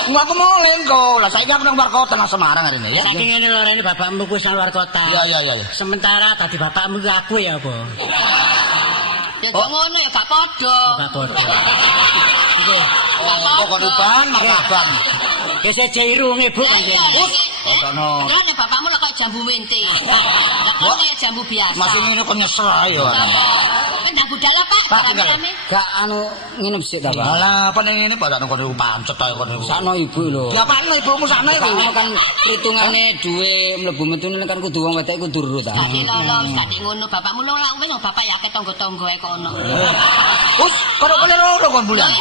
Aku mau lengko. Lah saiki aku nang luar kota nang Semarang hari ini ya. Saking ngene lho rene bapakmu kuwi nang luar kota. Iya. Sementara tadi bapakmu ku aku ya apa? Ya kok ngono ya gak padha. Gak padha. Pokok uban martaban. Wis irunge Bu kanjeng. Kono. Lah nek bapakmu lek kok jambu mente. Lah kok kaya jambu biasa. Masih ngene kok nyesel ae ya. Ndang budal Pak, Pak, rame-rame. Gak anu nginep sik ta, Pak. Alah, apa ning ngene pada nang kono pancet ae kono. Sakno ibu lho. Diapakno ibumu sakno iku? Sakno kan hitungane duwe mlebu metune kan kudu wong wedok kudu urut ta. Tadi lolos, tadi ngono bapakmu lho lak wis bapak ya akeh tangga-tangga ae kono. Us, kono kene loro kon bulan.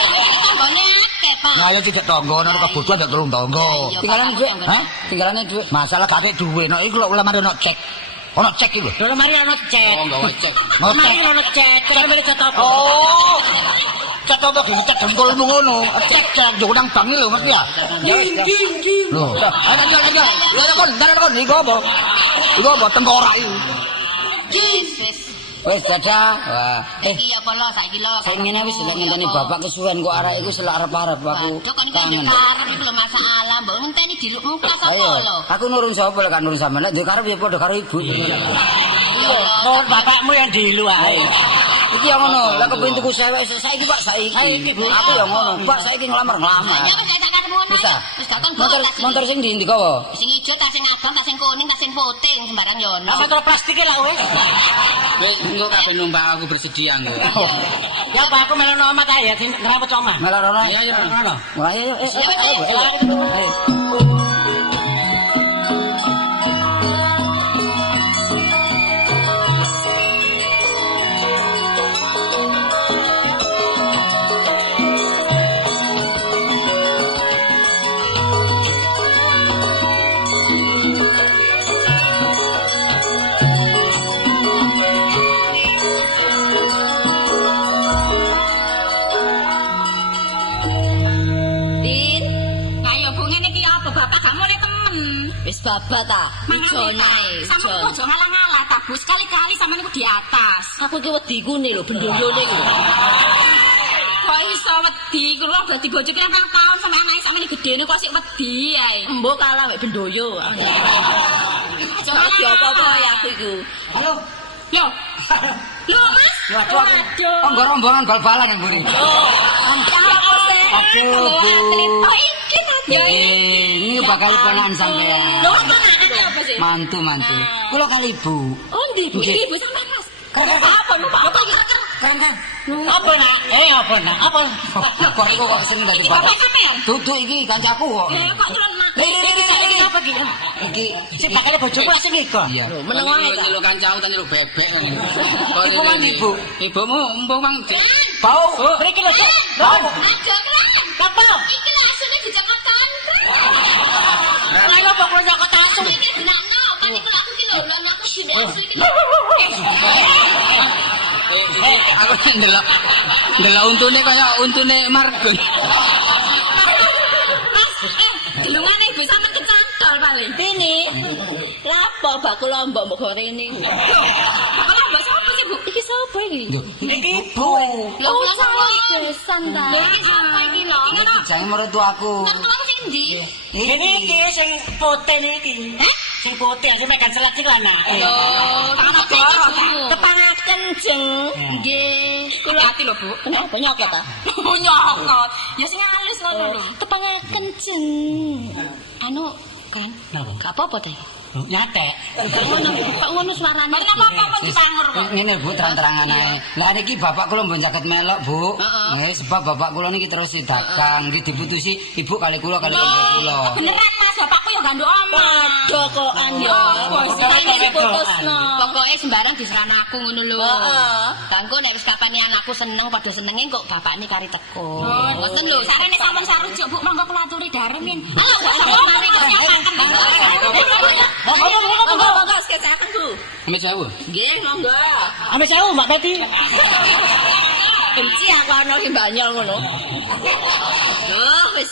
Tanggane akeh, Pak. Nah, ya tidak tangga ana kebutuhan ya telung tangga. Tinggalan duit, Hah? tinggalane duit. Masalah gak ada duwe, no iku lho lemari ono cek. Ono cek iku. Lho mari ana cek. Oh, gawe cek. Mari ana cek. Kira beli cek apa? Oh. Cek apa ki cek dengkulmu ngono. Cek yo nang bank lho mesti ya. Lho, ayo. Lho kon, kon iku apa? Iku apa tengkorak iku. Wis. Wis dadah. Wah, Iki apa lo saiki lo. saya ngene wis lek ngenteni bapak kesuwen kok arek iku selak arep-arep aku. Waduh kon iki Kangen. karep iki lho masalah, mbok ngenteni diluk muka sapa Ayo, lho. aku nurun sapa lek kan nurun sampean. Nek duwe karep ya padha karo ibu. Oh, bapakmu yang dilu ae. Iki yang ngono, lek kepengin tuku sewek saiki Pak saiki. Aku yang ngono. Pak saiki nglamar-nglamar. Ya wis gak karep ngono. Bisa. Wis gak kon Motor sing ndi kowe? sing ijo tas sing abang tas sing kuning tas sing putih sembarang yo ono. Apa terus plastike lah wis. Wis engko kabeh numpak aku bersedia engko. Ya apa aku melono omah ta ya ngrapet omah. Melar-melar. Iya, iya. Wah, ayo. Ayo. Wis babat ta, ijone. Sampeyan ojo ngalah-ngalah ta, Bu. Sekali-kali sampeyan iku di atas. Aku ki wedi kune lho bendonyone iki. Kok iso wedi? Kulo dadi bojoku nang tahun sampe anake sampeyan gedene kok sik wedi ae. Mbok kalah mek bendoyo. Jangan apa-apa ya aku iku. Halo. Yo. Lho, Mas. Waduh aku. Rombongan bal-balan yang mburi. Aduh, Bu. Ini bakal ponakan sampean. Lho, apa sih? Mantu. Kula kali Bu. Oh, ndi Bu? Ibu sampe Mas. Apa lu Pak? Apa iki? Keren. Apa nak? Apa nak? Apa? Kok iku kok kesini dadi Bapak bapak. sampean. Duduk iki kancaku kok. Kok turun Mas? Iki apa iki? Iki Sing bakal bojoku lah sing iki. iya. Meneng wae ta. Lho kancaku tan lho bebek. Ibu mang ibu. Ibumu empung mang di. Bau. Mriki lho, Cuk. Bau. Aja keren. Apa? Iki lho asune dijakotan. Lah yo kok nyakot asu. Iki benakno, kan iku aku ki lho, lho aku sing asu iki. Aku ndelok untune kaya untune Margun. Mas, gelungane bisa kecantol paling. Dene. Lapo bakul lombok mbok gorene. Kalau mbak siapa sih Bu? Iki sapa iki? Iki ibu. Lho, pulang sama Besan ta. Lho, iki siapa iki lho? Ngono. Jangan mertuaku. Aku sing ndi? Iki sing putih niki. Hah? Sing putih sing megan selat iki lho anak. Yo, Tangan negara. kepangaken Kenjeng. Nggih. Kula hati lho, Bu. Kenapa nyokot ta? Nyokot. Ya sing halus ngono lho. Tepangaken jeng. Anu kan. Gak apa-apa ta. Nyatek. Kok ngono suarane. Mboten apa-apa dipangur kok. Ngene Bu terang-terangan ae. Lah niki bapak kula mbon jaket melok, Bu. Nggih, sebab bapak kula niki terus dagang, nggih diputusi ibu kali kula kali kula. Beneran Mas, bapakku ya ganduk omah. Padha kok Ya, bos, Saiki diputusno. Pokoke sembarang diserana aku ngono lho. Heeh. Kanggo nek wis kapane anakku seneng padha senenge kok bapakne kari teko. Ngoten lho, sarene sampun sarujuk Bu, monggo kula aturi daremin. Halo, mari kesiapaken. Monggo skecaken Bu. Ame sewu. Nggih, monggo. Ame sewu Mbak Peti. Benci aku ana ki banyol ngono. Lho, wis.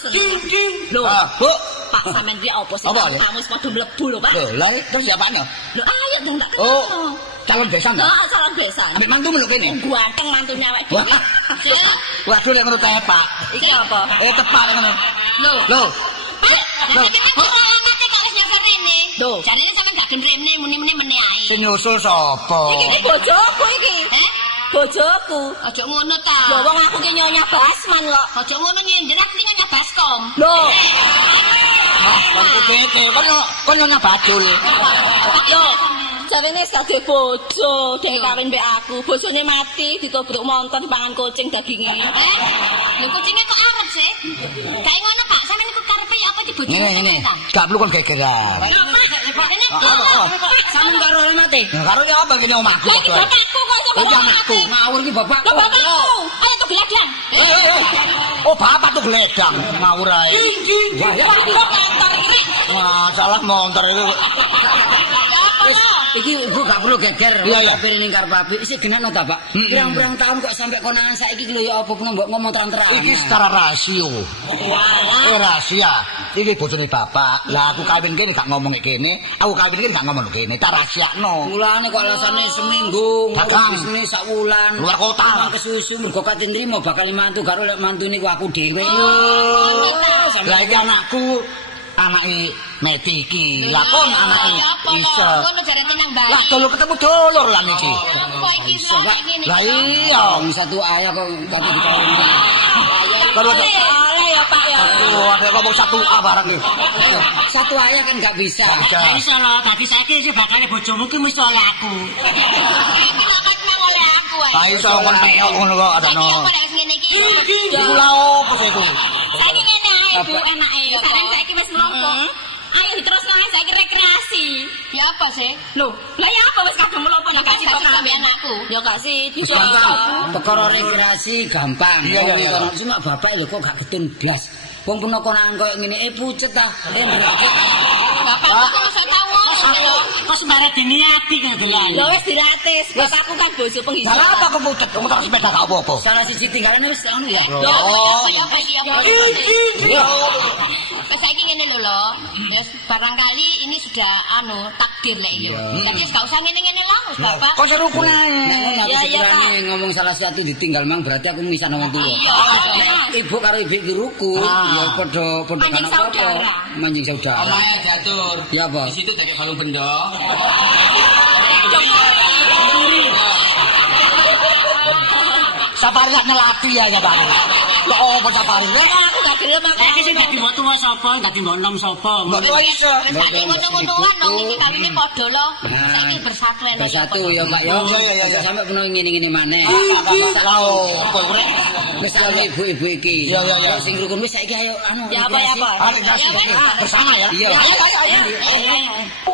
Lho, Bu. Pak sampean iki apa sih? Apa, Le? Kamu wis padha mlebu lho, Pak. Lho, lah terus siapane? Lho, ayo dong tak kenal. Oh, calon besan ta? Heeh, calon besan. Ambek mantu lho kene. Ganteng mantunya awake Wah. dhewe. Cek, Waduh lek ngono tepak. iki apa? Tepak ngono. Lho, Lho. Lho, iki kok alamatnya kok wis nyasar rene. Lho. Jarine sampean gak genrene muni-muni meneh ae. Sing nyusul sapa? Iki bojoku iki. Heh? Bojoku. Aja ngono ta. Lho, wong aku ki nyonya Basman kok. Aja ngono nyindir aku ki nyonya baskom. Lho, Kon kete, kon nyonya badul. yo. Jarine sadhe bojo, dhek kawin mbek aku. Bojone mati ditobruk montor dipangan kucing daginge. Lho kucinge kok arep sih? Kayak ngono Pak, sampeyan iku karepe ya apa dibojone Ngene. Gak perlu kon gegeran. Lho Pak, ini Sampeyan karo oleh mati. Ya karo ya apa ngene omahku Lah iki kok. bapakku kok iso Oh, bawa anakku. Ngawur ki bapakku. Lho bapakku. Ayo tuh geladang. Oh, bapak tuh geledang ngawur ae. Wah, ya kok motor iki. Masalah montor itu. Wis, iki ibu gak perlu geger. Iya. Tapi ningkar pabrik isih genakno ta, Pak? Pirang-pirang tahun kok sampai konangan saiki ki lho ya apa mbok ngomong terang-terang. Iki secara rasio. Rahasia. Iki bojone bapak. Lah aku kawin kene gak ngomong kene, aku kawin kene gak ngomong kene, tak rahasiakno. Mulane kok alasane seminggu Dagang. bisnis sak wulan. Luar kota. Nang kesusu mergo kate nrimo bakal mantu karo lek mantu niku aku dhewe. Lah iki anakku anake Meti iki. Lah kon anake Isa. Ngono jare tenang bae. Lah dulu ketemu dolor lah niki. Kok iki kok ngene. Lah iya. Wong satu ayah kok kate dikawin. Kalau Salah ya, Pak ya. ada ngomong satu A barang iki. Satu ayah kan gak bisa. Gak Iso lho, dadi saiki iki bakale bojomu ki mesti oleh aku. Iki lakat nang oleh aku ae. Lah iso kon peok ngono kok adano. Kok wis ngene iki. Iku lha opo sih iku? Saiki ngene ae Bu enake. Sareng saiki wis mlompok. Ayo diterusno ae saiki rekreasi. Ya apa sih? Lho, Lah ya apa wis kadung mlompok nek kasih kok sampe anakku. ya gak sih. Perkara rekreasi gampang. Iya. Cuma bapak lho kok gak getun blas. Wong peno konangan koyo ngene pucet ta. Bapakku kok iso tahu. Kok sembare diniati kan gelan. Lho wis diratis, bapakku kan bojo penghisap. Lah apa kok pucet? Motor sepeda gak apa-apa. Salah siji tinggalane wis ngono ya. Ya iki ya. Saiki ngene lho lho. Wis barangkali ini sudah takdir lek iki. Jadi gak usah ngene-ngene lah wis Bapak. Kok seru kuwi? Nek aku sekiranya ngomong salah satu ditinggal mang berarti aku misah wong tuwa. Ibu karo ibu iki rukun, ya padha Manjing kan apa-apa. saudara. Manjing saudara. Omahe diatur. Ya apa? Di situ kayak balung bendo. Sapari lak nyelati ya Sapari. Kok opo Sapari? Aku gak gelem aku. Saiki sing dadi mbok tuwa sapa, dadi mbok enom sapa. Mbok tuwa iso. Wis saiki ngono-ngonoan dong iki kawine padha lho. Saiki bersatu enak. Bersatu ya Pak ya. Iya. Sampai peno ngene-ngene maneh. Lah opo kuwi? Wis karo ibu-ibu iki. Iya. Sing rukun wis saiki ayo Ya apa ya apa. Ayo bersama ya. Iya. Ayo.